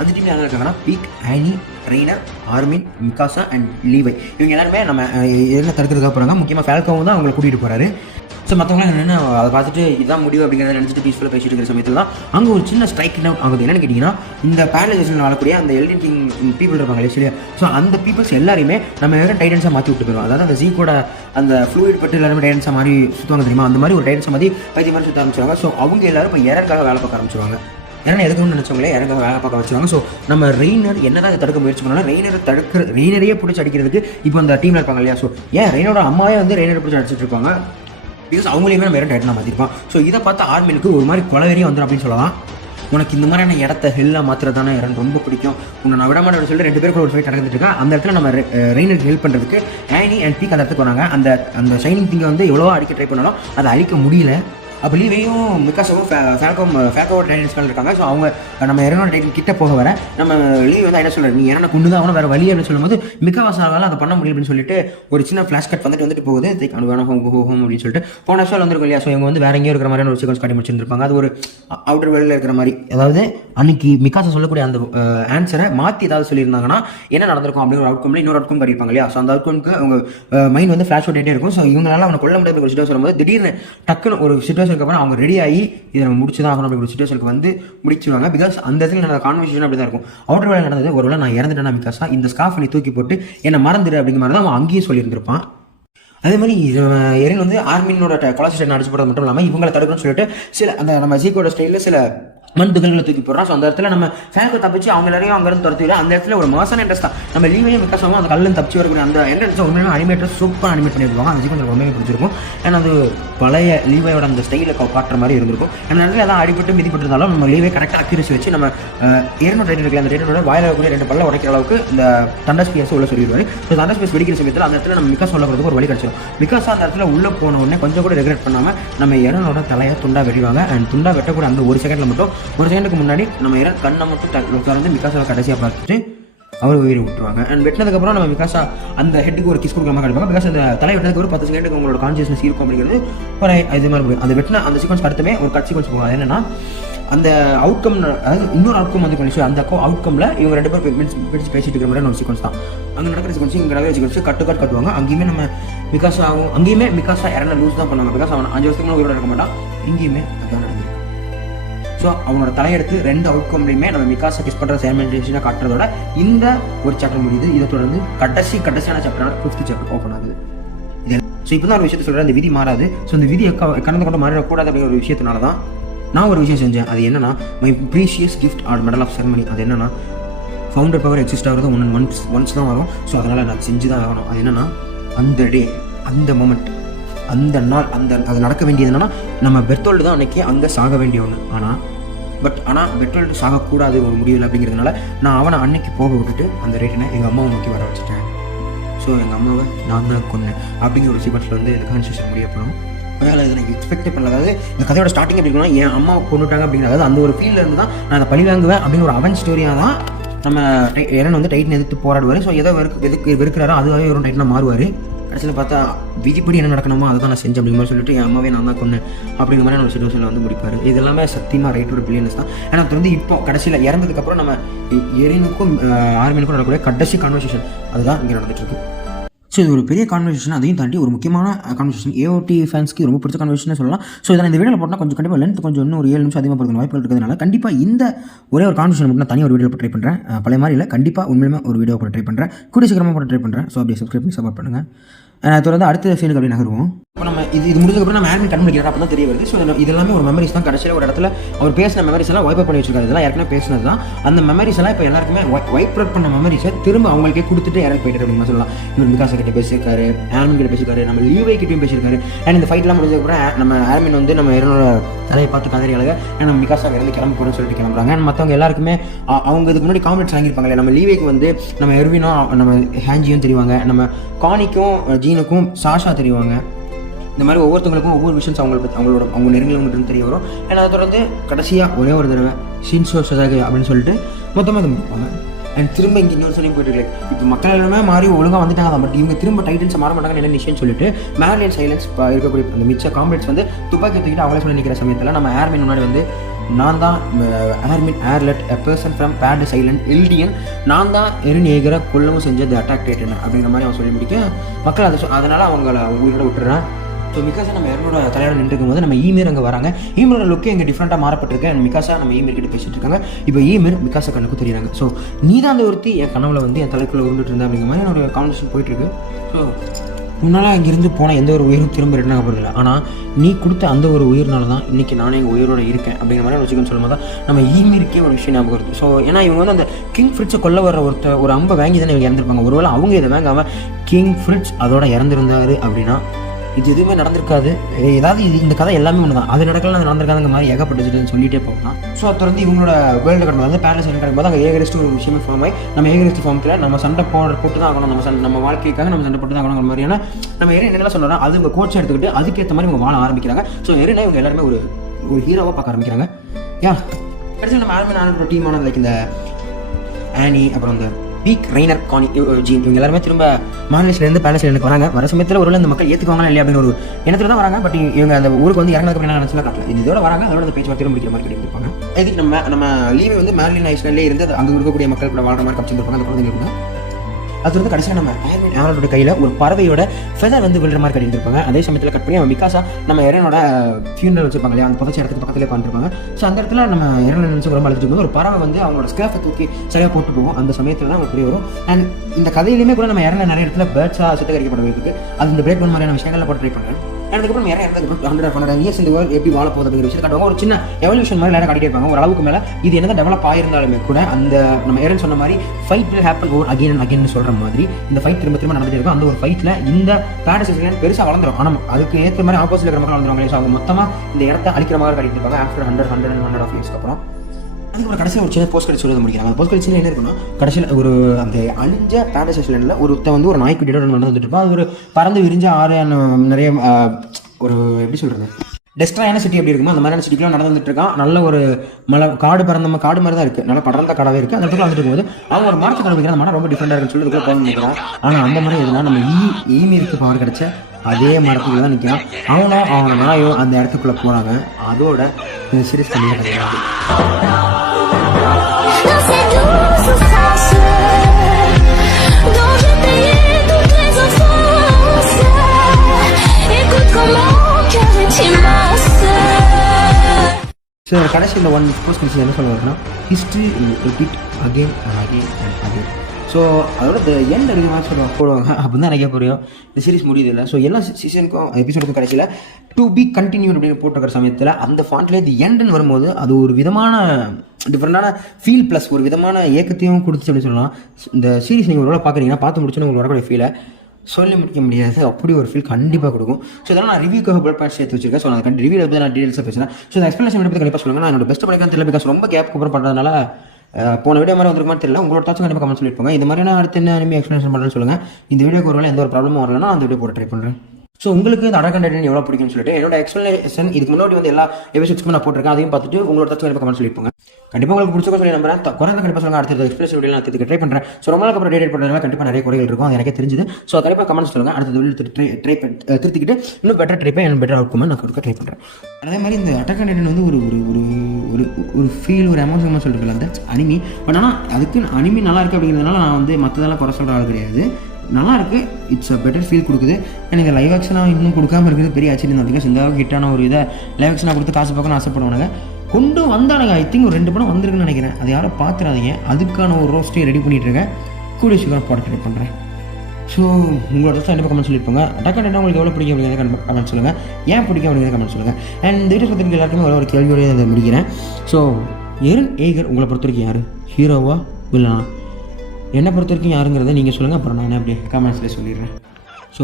அந்த டீம் யாரும் இருக்காங்கன்னா பீக், ஆனி, ரெய்னர், ஆர்மின், மிகாசா அண்ட் லீவை. இவங்க எல்லாருமே நம்ம என்ன தடுக்கிறதுக்காக போகிறாங்க. முக்கியமாக ஃபால்கோவும் தான் அவங்களை கூட்டிகிட்டு போகிறாரு. ஸோ மற்றவங்களாம் என்னென்ன அதை பார்த்துட்டு இதான் முடிவு அப்படிங்கிறத நினச்சிட்டு பீஸ்ஃபுல்லாக பேசிட்டு இருக்கிற சமயத்தில் தான் அங்கே ஒரு சின்ன ஸ்ட்ரைக் டவுன் ஆகுது. என்னென்னு கேட்டிங்கன்னா, இந்த பேரலைசேஷன் வாழக்கூடிய அந்த எல்டன் கிங் பீப்புள் இருப்பாங்க இல்லையா, ஸோ அந்த பீப்புள்ஸ் எல்லாருமே நம்ம வேறு டைட்டன்ஸாக மாற்றி விட்டு போயிடும். அதாவது அந்த ஜீக்கோட அந்த ஃப்ளூயிட் பட்டு எல்லாருமே டைட்டன்ஸாக மாதிரி சுற்றுவாங்க தெரியுமா, அந்த மாதிரி ஒரு டைட்டன்ஸாக மாதிரி பைத்திய மாதிரி சுற்ற ஆரம்பிச்சிருவாங்க. ஸோ அவங்க எல்லாரும் இப்போ எரருக்காக வேலை பார்க்க ஆரம்பிச்சிருவாங்க. ஏன்னா எதுக்குன்னு நினச்சவங்களே எரருக்காக வேலை பார்க்க வச்சுருவாங்க. ஸோ நம்ம ரெய்னர் என்னதான் அதை தடுக்க முயற்சி பண்ணாலும் ரெய்னரையே பிடிச்சி அடிக்கிறதுக்கு இப்போ அந்த டீமில் இருப்பாங்க இல்லையா, ஸோ ஏன் ரெய்னோட அம்மாவே வந்து ரெய்னரை பிடிச்சி அடிச்சிட்டு இருப்பாங்க. பிகாஸ் அவங்களையுமே நம்ம வேறு டைட்டனாக மாற்றிருப்பான். ஸோ இதை பார்த்து ஆர்மினுக்கு ஒரு மாதிரி கொலவெறியே வந்துடும் அப்படின்னு சொல்லலாம். உனக்கு இந்த மாதிரியான இடத்த ஹெல்லாக மாத்திரதானே எனக்கு ரொம்ப பிடிக்கும், உன்னை நான் விடமாட்டேன்னு சொல்லிட்டு 2 பேருக்கு ஒரு ஃபைட் நடந்துட்டு இருக்கேன். அந்த இடத்துல நம்ம ரெய்னருக்கு ஹெல்ப் பண்ணுறதுக்கு ஆனி அண்ட் பீக் அந்த இடத்துக்கு வராங்க. அந்த ஷைனிங் திங்கை வந்து எவ்வளோ அடிக்க ட்ரை பண்ணாலும் அதை அழிக்க முடியல. அப்போ லீவையும் மிக்காஸாவும் ஃபேக்கோவோட டைட்டன்ஸ் மேலே இருக்காங்க. ஸோ அவங்க நம்ம எரனோட டைட்டன் கிட்ட போக வர நம்ம லீவ் வந்து என்ன சொல்கிறார், நீ என்ன கொண்டு தான் அவனை வேறு வழி அப்படின்னு சொல்லும்போது மிக்காவாசாவால் அதை பண்ண முடியும் அப்படின்னு சொல்லிட்டு ஒரு சின்ன ஃப்ளாஷ் கட் வந்துட்டு போகுது. வேணும் ஹோம் அப்படின்னு சொல்லிட்டு போன ஷோல் வந்துருக்கும் இல்லையா. ஸோ இவங்க வந்து வேற எங்கேயோ இருக்கிற மாதிரியான ஒரு சீக்வன்ஸ் காட்டி முடிச்சிருப்பாங்க. அது ஒரு அவுட்டர் வேர்ல்டில் இருக்கிற மாதிரி. அதாவது அன்னைக்கு மிக்காஸா சொல்லக்கூடிய அந்த ஆன்சரை மாற்றி ஏதாவது சொல்லியிருந்தாங்கன்னா என்ன நடந்திருக்கும் அப்படிங்கிற அவுட்கம்ல இன்னொரு அவுட்கம் காட்டியிருப்பாங்க இல்லையா. ஸோ அந்த அவுட்கம்க்கு அவங்க மைண்ட் வந்து ஃப்ளாஷ் அவுட்டே இருக்கும். ஸோ இவங்களால அவனை கொல்ல முடியாத ஒரு சிச்சுவேஷன் வரும்போது திடீர்னு டக்குன்னு ஒரு சிச்சுவேஷனுக்கு அப்புறம் அவங்க ரெடி ஆகி இதை நம்ம முடிச்சுதான் ஆகணும் அப்படிங்கிற சிச்சுவேஷனுக்கு வந்து முடிச்சிருவாங்க. பிகாஸ் அந்த இடத்துல நடந்த கான்வர்சேஷன் அப்படி தான் இருக்கும். அவுட்டர் வேலை நடந்தது, ஒருவேளை நான் இறந்துட்டேன்னா மிக்காஸா இந்த ஸ்கார்ஃப் நீ தூக்கி போட்டு என்னை மறந்துடு அப்படிங்கிற மாதிரி தான் அவன் அங்கேயும் சொல்லியிருந்திருப்பான். அதே மாதிரி எரின் வந்து ஆர்மினோட கொலாசிஸ்டன் அடிச்சு போடுறது மட்டும் இல்லாமல் இவங்களை தடுக்கணும்னு சொல்லிட்டு சில அந்த நம்ம ஜீக்கோட ஸ்டைலில் சில மண் துகள்களை தூக்கி போடுறான். ஸோ அந்த இடத்துல நம்ம ஃபேனுக்கு தப்பிச்சு அவங்க எல்லாரையும் அங்கேருந்து துரத்திவிட அந்த இடத்துல ஒரு மாசான இன்ட்ரெஸ்ட் தான். நம்ம லீவையும் மிக்காஸாவும் அந்த கல்லில் தப்பிச்சு வரக்கூடிய அந்த என்ட்ரன்ஸ் உண்மையிலே அனிமேட்டர் சூப்பராக அனிமேட் பண்ணியிருப்பாங்க. அந்த சீக்கிரம் ரொம்பவே பிடிச்சிருக்கும். ஏன்னா அது பழைய லீவையோட அந்த ஸ்டைலை காட்டுற மாதிரி இருந்திருக்கும். அந்த இடத்துல எல்லாம் அடிபட்டு மிதிப்பட்டிருந்தாலும் நம்ம லீவை கரெக்டாக அக்யூரசி வச்சு நம்ம எரனோட டைட்டன் இருக்கல அந்த டைட்டனோட வாயில கூடிய 2 பல்ல உடைக்கிற அளவுக்கு இந்த தண்டர் ஸ்பேஸ் உள்ள சொல்லிடுவாரு. ஸோ தண்டர் ஸ்பேஸ் வெடிக்கிற சமயத்தில் அந்த இடத்துல நம்ம மிக்காஸ் சொல்லப்படுறதுக்கு ஒரு வழி கிடச்சிடும். மிக்காஸ் அந்த இடத்துல உள்ளே போன உடனே கொஞ்சம் கூட ரெக்ரெட் பண்ணாமல் நம்ம எரனோட தலையை துண்டா வெடிவாங்க. அண்ட் துண்டா வெட்டக்கூடிய அந்த ஒரு செகண்டில் மட்டும் ஒரு செகண்டுக்கு முன்னாடி நம்ம எரன் கண்ணை மட்டும் திறந்து மிக்காஸாவை கடைசியாக பார்த்துட்டு அவர் உயிரை விட்டுருவாங்க. அண்ட் வெட்டினதுக்கப்புறம் நம்ம மிக்காஸா அந்த ஹெட்டுக்கு ஒரு கிஸ் கொடுக்காம கிடைப்பாங்க. பிகாஸ் அந்த தலை வெட்டினதுக்கு ஒரு 10 செகண்டுக்கு உங்களோட கான்சியஸ்னஸ் இருக்கும் அப்படிங்கிறது ஒரு இது மாதிரி முடியும். அந்த வெட்டின அந்த சீக்வன்ஸ் அடுத்துமே ஒரு கட் சீக்வன்ஸ் போகும். என்னன்னா அந்த அவுட்கம், அதாவது இன்னொரு அவுட்கம் வந்து கொஞ்சம் அந்த அவுட்கம்ல இவங்க 2 பேர் பிடிச்சி பேசிட்டு இருக்கிற மாதிரி ஒரு சீக்வன்ஸ் தான். அங்கே நடக்கிற சீக்வன்ஸ் இங்கே நடக்கிற சீக்வன்ஸ் கட்டுவாங்க. அங்கேயுமே நம்ம மிக்காஸாவும் அங்கேயுமே மிக்காஸா இறந்த லூஸ் தான் பண்ணுவாங்க. பிகாஸ் அவன் 5 வருஷத்துக்கு உயிரோட இருக்க மாட்டான். இங்கேயுமே அதான் நடந்திருக்கு. ஸோ அவனோட தலையெடுத்து 2 அவுட்கம்லையுமே நம்ம மிக்காஸா கிஸ் பண்ணுற சேமெண்டேஷனாக காட்டுறதோட இந்த ஒரு சாப்டர் முடியுது. இதை தொடர்ந்து கடைசியான சாப்டரான 5th சாப்டர் ஓப்பன் ஆகுது. ஸோ இப்போ தான் ஒரு விஷயத்தை சொல்கிறேன், அந்த விதி மாறாது. ஸோ இந்த விதி கடந்து கொண்டு மாறிடக்கூடாது அப்படிங்கிற ஒரு விஷயத்தினால தான் நான் ஒரு விஷயம் செஞ்சேன். அது என்னன்னா my precious gift or medal of ceremony. அது என்னன்னா ஃபவுண்டர் பவர் எக்ஸிஸ்ட் ஆகிறது ஒன்ஸ் தான் வரும். ஸோ அதனால் நான் செஞ்சு தான் ஆகணும். அது என்னன்னா அந்த டே, அந்த மொமெண்ட், அந்த நாள், அது நடக்க வேண்டியது என்னன்னா நம்ம பெர்த்தோல்டு தான் அன்றைக்கி அங்கே சாக வேண்டிய ஒன்று. ஆனால் பெர்த்தோல்டு சாகக்கூடாது ஒரு முடியலை அப்படிங்கிறதுனால நான் அவனை அன்னைக்கு போக விட்டுட்டு அந்த ரேட்டினை எங்கள் அம்மாவை நோக்கி வர வச்சுட்டேன். ஸோ எங்கள் அம்மாவை நான் தான் கொன்னேன் அப்படிங்கிற ஒரு சீக்வன்ஸில் வந்து இந்த கான்வர்சேஷன் முடியப்படும். அதனால் இதை நான் எக்ஸ்பெக்டே பண்ணல. அதாவது இந்த கதையோட ஸ்டார்டிங் எப்படி இருக்குன்னா என் அம்மாவை கொண்டுட்டாங்க அப்படிங்கிறது அந்த ஒரு ஃபீல்டில் இருந்து தான் நான் அதை பழி வாங்குவேன் அப்படிங்கிற ஒரு அவன் ஸ்டோரியாக தான் நம்ம எரன் வந்து டைட்டன் எதிர்த்து போராடுவார். ஸோ எதை வெறுக்கிறாரோ அதுவாகவே ஒரு டைட்டனாக மாறுவார். கடைசியில் பார்த்தா விதிப்படி என்ன நடக்கணுமோ அதை தான் நான் செஞ்சேன் அப்படிங்கிற மாதிரி சொல்லிட்டு என் அம்மாவே நான் தான் கொன்னேன் அப்படிங்கிற மாதிரி நம்ம சிச்சுவேஷனில் வந்து முடிப்பார். இது எல்லாமே சத்தியமாக ரைட்டோட பில்லியன்ஸ் தான். ஏன்னா அது வந்து இப்போ கடைசியில் இறந்ததுக்கப்புறம் நம்ம எரினுக்கும் ஆர்மினுக்கும் நடக்கக்கூடிய கடைசி கான்வர்சேஷன் அதுதான் இங்கே நடந்துகிட்ருக்கு. ஸோ இது ஒரு பெரிய கான்வர்சேஷன், அதையும் தாண்டி ஒரு முக்கியமான கான்வர்சேஷன். ஏஓடி ஃபேன்ஸ்க்கு ரொம்ப பிடிச்ச கான்வர்சேஷன் சொல்லலாம். ஸோ இதை இந்த வீடியோவில் போட்டால் கொஞ்சம் கண்டிப்பாக லென்த் கொஞ்சம் இன்னும் ஒரு 7 நிமிஷம் அதிகமாக போகிறது வாய்ப்புகள் இருக்கிறதுனால கண்டிப்பாக இந்த ஒரே ஒரு கான்வர்சேஷன் மட்டும் நான் தனியாக ஒரு வீடியோ போட்டு ட்ரை பண்ணுறேன். பழைய மாதிரி இல்லை, கண்டிப்பாக உண்மையுமே ஒரு வீடியோ போட்டு ட்ரை பண்ணுறேன். கூடிய சீக்கிரமாக போட்டு ட்ரை பண்ணுறேன். ஸோ அப்படியே சப்ஸ்கிரைப் பண்ணி சப்போர்ட் பண்ணுங்கள். தொடர்ந்து அடுத்த சீனுக்கு அப்படி நகருவோம். இப்போ நம்ம இது முடிஞ்சதுக்கப்புறம் நம்ம ஆர்மி கண்டுபிடிக்கிறார் அப்போ தான் தெரிய வருது. ஸோ இது எல்லாமே ஒரு மெமரிஸ் தான். கடைசியில் ஒரு இடத்துல அவர் பேசின மெமரிஸ் எல்லாம் வைப் பண்ணி வச்சிருக்காரு. இதெல்லாம் ஏற்கனவே பேசினது தான். அந்த மெமரிஸ் எல்லாம் இப்போ எல்லாருக்குமே வைப் அவுட் பண்ண மெமரிஸை திரும்ப அவங்களுக்கே கொடுத்துட்டு இறங்கி போயிட்டு அப்படின்னு சொல்லலாம். இவர் மிக்காஸா கிட்ட பேசியிருக்காரு, ஆர்மின் கிட்ட பேசியிருக்காரு, நம்ம லீவை கிட்டையும் பேசியிருக்காரு. அண்ட் இந்த ஃபைட்லாம் முடிஞ்சதுக்கப்புறம் நம்ம ஆர்மின் வந்து நம்ம எரனோட தலையை பார்த்து கதறி அழக நம்ம மிக்காஸா இருந்து கிளம்ப போகிறோம்னு சொல்லிட்டு கிளம்புறாங்க. அண்ட் மற்றவங்க எல்லாருக்குமே அவங்க இதுக்கு முன்னாடி காமெண்ட்ஸ் வாங்கியிருப்பாங்களே. நம்ம லீவைக்கு வந்து நம்ம எர்வினும் நம்ம ஹேஞ்சியும் தெரிவாங்க, நம்ம கானிக்கும் ஜீனுக்கும் சாஷா தெரிவாங்க. இந்த மாதிரி ஒவ்வொருத்தவங்களுக்கும் ஒவ்வொரு விஷயம்ஸ் அவங்க நெருங்கிலும் தெரிய வரும். ஏன்னா அதை தொடர்ந்து கடைசியாக ஒரே ஒரு தடவை ஷின்சோ சசாகே அப்படின்னு சொல்லிட்டு மொத்தமாக அதை முடிப்பாங்க. அண்ட் திரும்ப இங்கே இன்னொரு சொல்லி போயிட்டு இருக்கு. இப்போ மக்கள் எல்லாமே மாறி ஒழுங்காக வந்துட்டாங்க தான். பட் இவங்க திரும்ப டைட்டன்ஸை மாற மாட்டாங்கன்னு என்ன விஷயம்னு சொல்லிட்டு மேர்லியன் சைலன்ஸ் இருக்கக்கூடிய அந்த மிச்ச காம்ரேட்ஸ் வந்து துப்பாக்கி தூக்கிட்டு அவங்களே சொல்லி நிற்கிற சமயத்தில் நம்ம ஏர்மின் முன்னாடி வந்து நான் தான் Armin Arlert a person from bad silent Eldian, நான் தான் எரின் ஏகரை கொல்லவும் செஞ்சது அட்டாக் டைட்டன் அப்படிங்கிற மாதிரி அவன் சொல்லி முடிக்க மக்கள் அதனால் அவங்கள உயிரோட விட்டுறான். ஸோ மிகாசா நம்ம யாரோட தலையோட நின்றுக்கும் போது நம்ம ஈமீர் அங்கே வராங்க. ஈமீரோட லுக்கே இங்கே டிஃப்ரெண்ட்டாக மாறப்பட்டிருக்கு. அண்ட் மிகாசா நம்ம ஈமீர் கிட்ட பேசிட்டு இருக்காங்க. இப்போ ஈமீர் மிகாசா கண்ணுக்கு தெரியுறாங்க. ஸோ நீ தான் அந்த ஒருத்தி என் கனவுல வந்து என் தலைக்குள்ள உருண்டுட்டு இருந்தேன் அப்படிங்கிற மாதிரி என்னோட கான்வர்சேஷன் போயிட்டு இருக்கு. ஸோ முன்னால் அங்கேருந்து போனால் எந்த ஒரு உயிரும் திரும்ப ரிட்டர்ன் ஆக போகிறதில்ல. ஆனால் நீ கொடுத்த அந்த ஒரு உயிர்னால தான் இன்றைக்கி நானே எங்கள் உயிரோட இருக்கேன் அப்படிங்கிற மாதிரி வச்சுக்கன்னு சொல்லும்போது தான் நம்ம ஈமீருக்கே ஒரு விஷயம் ஞாபகம் வருது. ஸோ ஏன்னா இவங்க வந்து அந்த கிங் ஃப்ரிட்ஸை கொல்ல வர ஒரு அம்பை வாங்கி தானே இவங்க இறந்துருப்பாங்க. ஒருவேளை அவங்க இதை வாங்காமல் கிங் ஃப்ரிட்ஸ் அதோட இறந்துருந்தாரு அப்படின்னா இது எதுவுமே நடந்திருக்காது. ஏதாவது இந்த கதை எல்லாமே ஒன்று தான், அது நடக்கலாம், அது நடந்திருக்காதுங்க மாதிரி ஏகப்பட்டுச்சுன்னு சொல்லிட்டே போகலாம். ஸோ அது வந்து இவங்களோட வேர்ல்டு கடமை வந்து பேரஸ் கிடைக்கும்போது அங்கே ஏகரிஸ்ட் ஒரு விஷயமே ஃபார்ம் ஆகி நம்ம ஏகரிஸ்ட் ஃபார்மில் நம்ம சண்டை போட்டு தான் ஆகணும், நம்ம வாழ்க்கைக்காக நம்ம சண்டை போட்டு தான் ஆகணுங்கிற மாதிரியான நம்ம என்னெல்லாம் சொல்கிறோம் அது இவங்க கோச்சை எடுத்துக்கிட்டு அதுக்கேற்ற மாதிரி இவங்க வாழ ஆரம்பிக்கிறாங்க. ஸோ ஏன்னா இவங்க எல்லாருமே ஒரு ஹீரோவாக பார்க்க ஆரம்பிக்கிறாங்க. கடைசியில் நம்ம ஆர்மி டீமான லைக் இந்த ஆனி அப்புறம் இந்த பீக் ரெய்னர் கானி ஜீன் இவங்க எல்லாருமே திரும்ப மாநிலத்திலேருந்து பேலஸ்லேருந்து வராங்க. வர சமயத்தில் ஒரு இந்த மக்கள் ஏற்றுக்குவாங்களா இல்லையா அப்படின்னு ஒரு எண்ணத்தில் தான் வராங்க. பட் இவங்க அந்த ஊருக்கு வந்து இறங்கினதுக்கு என்ன நினச்சலாம் காட்டல. இதோட வராங்க, அதோட அந்த பேச்சுவார்த்தை முடிக்கிற மாதிரி கிடைப்பாங்க. இதுக்கு நம்ம லீவை வந்து மேர்லின் ஐஸ்லேயே இருந்து அங்கே இருக்கக்கூடிய மக்கள் கூட வாழ்ற மாதிரி கப்பிச்சிருப்பாங்க அந்த குழந்தைங்க. அது வந்து கடைசியில் நம்ம ஆரோட கையில் ஒரு பறவையோட ஃபெதர் வந்து விழுற மாதிரி கட்டியிருப்பாங்க. அதே சமயத்தில் கட் பண்ணி அவன் மிகாசா நம்ம எரனோட ஃபியூனரல் வச்சிருப்பாங்க இல்லையா, அந்த புதைச்ச இடத்துக்கு பக்கத்தில் உட்காந்துருப்பாங்க. ஸோ அந்த இடத்துல நம்ம எரனை நினச்சி ரொம்ப அழைச்சிட்டு போது ஒரு பறவை வந்து அவங்களோட ஸ்கேஃபை தூக்கி சரியாக போட்டு போகும். அந்த சமயத்தில் தான் அவங்க தெரிய வரும். அண்ட் இந்த கதையிலுமே கூட நம்ம எரனை நிறைய இடத்துல பேர்ட்ஸாக சுத்தகரிக்கப்படுறதுக்கு அது இந்த பிரேக் பண்ண மாதிரியான விஷயங்களை போட்டு ட்ரை பண்ணுறேன். அதுக்கப்புறம் நிறைய இடத்துக்கு 100 இயர்ஸ் இந்த வேர்ல்டு எப்படி வாழ போகுது அப்படிங்கிற விஷயத்தை காட்டுவாங்க. ஒரு சின்ன எவல்யூஷன் மாதிரி எல்லாரும் காட்டிட்டு இருப்பாங்க. ஒரு அளவுக்கு மேலே இது என்ன டெவலப் ஆயிருந்தாலுமே கூட அந்த நம்ம எரன் சொன்ன மாதிரி fight will happen over again and again சொல்கிற மாதிரி இந்த ஃபைட் திரும்ப நடந்துட்டு இருக்கும். அந்த ஒரு ஃபைட்டில் இந்த பேரடைஸ் பெருசாக வளர்ந்துடும். ஆனால் அதுக்கு ஏற்ற மாதிரி ஆப்போசிட் இருக்கிற மக்கள் வளர்ந்துருவாங்க. ஸோ அவங்க மொத்தமாக இந்த இடத்த அழிக்கிற மாதிரி காட்டிட்டு இருப்பாங்க. ஆஃப்டர் 100 இயர்ஸ்க்கு அப்புறம் அதுக்கு கடைசியில் ஒரு சின்ன போஸ்ட் கட்சி சொல்ல முடிக்கிறாங்க. அந்த போஸ்ட் கட்சியில் என்ன இருக்குன்னா கடைசியில் ஒரு அந்த அழிஞ்ச பேரடைஸ் ஐஸ்லேண்டில் ஒருத்த வந்து ஒரு நாய்க்குட்டியோட நடந்துட்டு இருப்பான். அது ஒரு பறந்து விரிஞ்ச நிறைய ஒரு எப்படி சொல்கிறது டெஸ்ட்ராயான சிட்டி எப்படி இருக்குமோ அந்த மாதிரியான சிட்டிக்கெலாம் நடந்துட்டு இருக்கான். நல்ல ஒரு மலை காடு மாதிரி தான் இருக்குது, நல்லா படர்ந்த காடாகவே இருக்குது. அந்த இடத்துல வந்துட்டு இருக்கும்போது அவங்க ஒரு மரத்தை கண்டுபிடிக்கிற மரம் ரொம்ப டிஃப்ரெண்டாக இருக்குன்னு சொல்லி இதுக்குள்ள போய் நிற்கிறான். ஆனால் அந்த மாதிரி எதுனா நம்ம ஈமீருக்கு பவர் கிடச்ச அதே மரத்துக்குள்ள தான் நிற்கிறான். அவனோட நாயும் அந்த இடத்துக்குள்ளே போகிறாங்க. அதோட இந்த சீரியஸ் பண்ணி கிடையாது. ஸோ கடைசி இந்த ஒன் போஸ்ட் கடைசி என்ன சொல்லுவாருன்னா history repeat again and again and again. So அதோட இந்த எண்ட் அதிகமாக போடுவாங்க அப்படின்னு தான் நினைக்க புரியும். இந்த சீரிஸ் முடியுது இல்லை. ஸோ எல்லா சீசனுக்கும் எபிசோடுக்கும் கடைசியில் டு பி கண்டினியூ அப்படின்னு போட்டிருக்கிற சமயத்தில் அந்த ஃபாண்ட்லேயே இது எண்டுன்னு வரும்போது அது ஒரு விதமான டிஃப்ரெண்டான ஃபீல் ப்ளஸ் ஒரு விதமான ஏக்கத்தையும் கொடுத்துச்சு அப்படின்னு சொல்லலாம். இந்த சீரிஸ் நீங்கள் ஒரு வேளை பார்க்குறீங்கன்னா பார்த்து முடிச்சுன்னு உங்களுக்கு வரக்கூடிய ஃபீலை சொல்லி முடிக்க முடியாது. அப்படி ஒரு ஃபீல் கண்டிப்பாக கொடுக்கும். ஸோ இதெல்லாம் நான் ரிவ்யூக்காக பிளட் பாயிண்ட் சேர்த்து வச்சிருக்கேன். ஸோ நான் ரிவ்யூ பற்றி நான் டீடைல்ஸாக பேசுகிறேன். ஸோ இந்த எக்ஸ்பிளேஷன் பற்றி கண்டிப்பாக சொல்லுங்கள். நான் என்னோட பெஸ்ட் படிக்காம தெரியல, பிகாஸ் ரொம்ப கேப் அப்புறம் பண்ணுறதுனால போன வீடியோ மாதிரி வந்துருக்குமா தெரியல. உங்களோட தாச்சும் கண்டிப்பாக கமெண்ட் சொல்லியிருப்பாங்க. இந்த மாதிரி நான் அடுத்து என்ன அனிமே எக்ஸ்பிளேஷன் பண்ணுறேன்னு சொல்லுங்கள். இந்த வீடியோக்கு ஒரு வேலை எந்த ஒரு ப்ராப்ளமும் வரலன்னா அந்த வீடியோ போட ட்ரை பண்ணுறேன். ஸோ உங்களுக்கு இந்த அடர் கண்டென்ட் எவ்வளோ பிடிக்கும்னு சொல்லிட்டு என்னோட எக்ஸ்பிளேஷன் இதுக்கு முன்னாடி வந்து எல்லா எபிசோட்ஸ்க்கும் நான் போட்டிருக்கேன். அதையும் பார்த்துட்டு உங்களோட தாச்சும் கண்டிப்பாக கமெண்ட் சொல்லியிருப்பாங்க. கண்டிப்பாக உங்களுக்கு பிடிச்ச சொல்லி நம்புறேன். குறைந்த கண்டிப்பாக சொல்லுங்கள். அடுத்த எக்ஸ்பிரஸ் வீடியோ நான் ட்ரை பண்ணுறேன். ஸோ ரொம்ப நாளுக்கு அப்புறம் டேட் பண்ணுறதுனால கண்டிப்பாக நிறைய குறைகள் இருக்கும், அது எனக்கே தெரிஞ்சுது. ஸோ கண்டிப்பாக கமெண்ட் சொல்லுங்கள். அடுத்த வீடியோ திருத்திக்கிட்டு இன்னும் பெட்டர் ட்ரை பண்ணி பெட்டர் அவுட்கம் நான் கொடுக்க ட்ரை பண்ணுறேன். அதே மாதிரி இந்த அட்டர் கண்டென்ட் வந்து ஒரு ஃபீல் ஒரு எமோஷனமாக சொல்லிருக்கல அந்த அனிமி. பட் ஆனால் அதுக்கு அனிமி நல்லா இருக்குது அப்படிங்கிறதுனால நான் வந்து மற்றதெல்லாம் குறை சொல்கிற ஆள் கிடையாது. நல்லா இருக்குது, இட்ஸ் அ பெட்டர் ஃபீல் கொடுக்குது. எனக்கு லைவ் ஆக்ஷனாக இன்னும் கொடுக்காமல் இருக்குது பெரிய ஆச்சரியம் தான். பிகாஸ் இந்த ஹிட்டான ஒரு இதை லைவ் ஆக்ஷனாக கொடுத்து காசு பார்க்கணும்னு ஆசைப்படுவானுங்க. கொண்டு வந்தானுங்க. ஐ திங்க் ஒரு 2 படம் வந்திருக்குன்னு நினைக்கிறேன். அது யாரும் பார்த்துறாதீங்க. அதுக்கான ஒரு ரோஸ்ட்டே ரெடி பண்ணிட்டு இருக்கேன். கூடிய சீக்கிரம் போட ட்ரை பண்ணுறேன். ஸோ உங்களோட கண்டிப்பாக கமெண்ட் சொல்லியிருப்பாங்க. டக்குன்னு உங்களுக்கு எவ்வளோ பிடிக்கும் அப்படிங்கிறத கண்டிப்பாக கமெண்ட் சொல்லுங்கள். ஏன் பிடிக்கும் அப்படிங்கிறத கமெண்ட் சொல்லுங்கள். அண்ட் இந்த வீடியோ பற்றி எல்லாருக்குமே ஒரு கேள்வியோடய அதை முடிக்கிறேன். ஸோ எரன் ஏகர் உங்களை பொறுத்த வரைக்கும் யார், ஹீரோவா வில்லனா? என்னை பொறுத்த வரைக்கும் யாருங்கிறத நீங்கள் சொல்லுங்கள். அப்புறம் நான் அப்படியே கமெண்ட்ஸில் சொல்லிடுறேன். ஸோ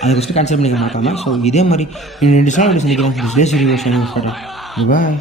அதை ஃபஸ்ட்டு கேன்சல் பண்ணிக்க மாட்டாமல். ஸோ இதே மாதிரி 2 சார் அப்படி சொல்லிக்கிறேன். பாய்.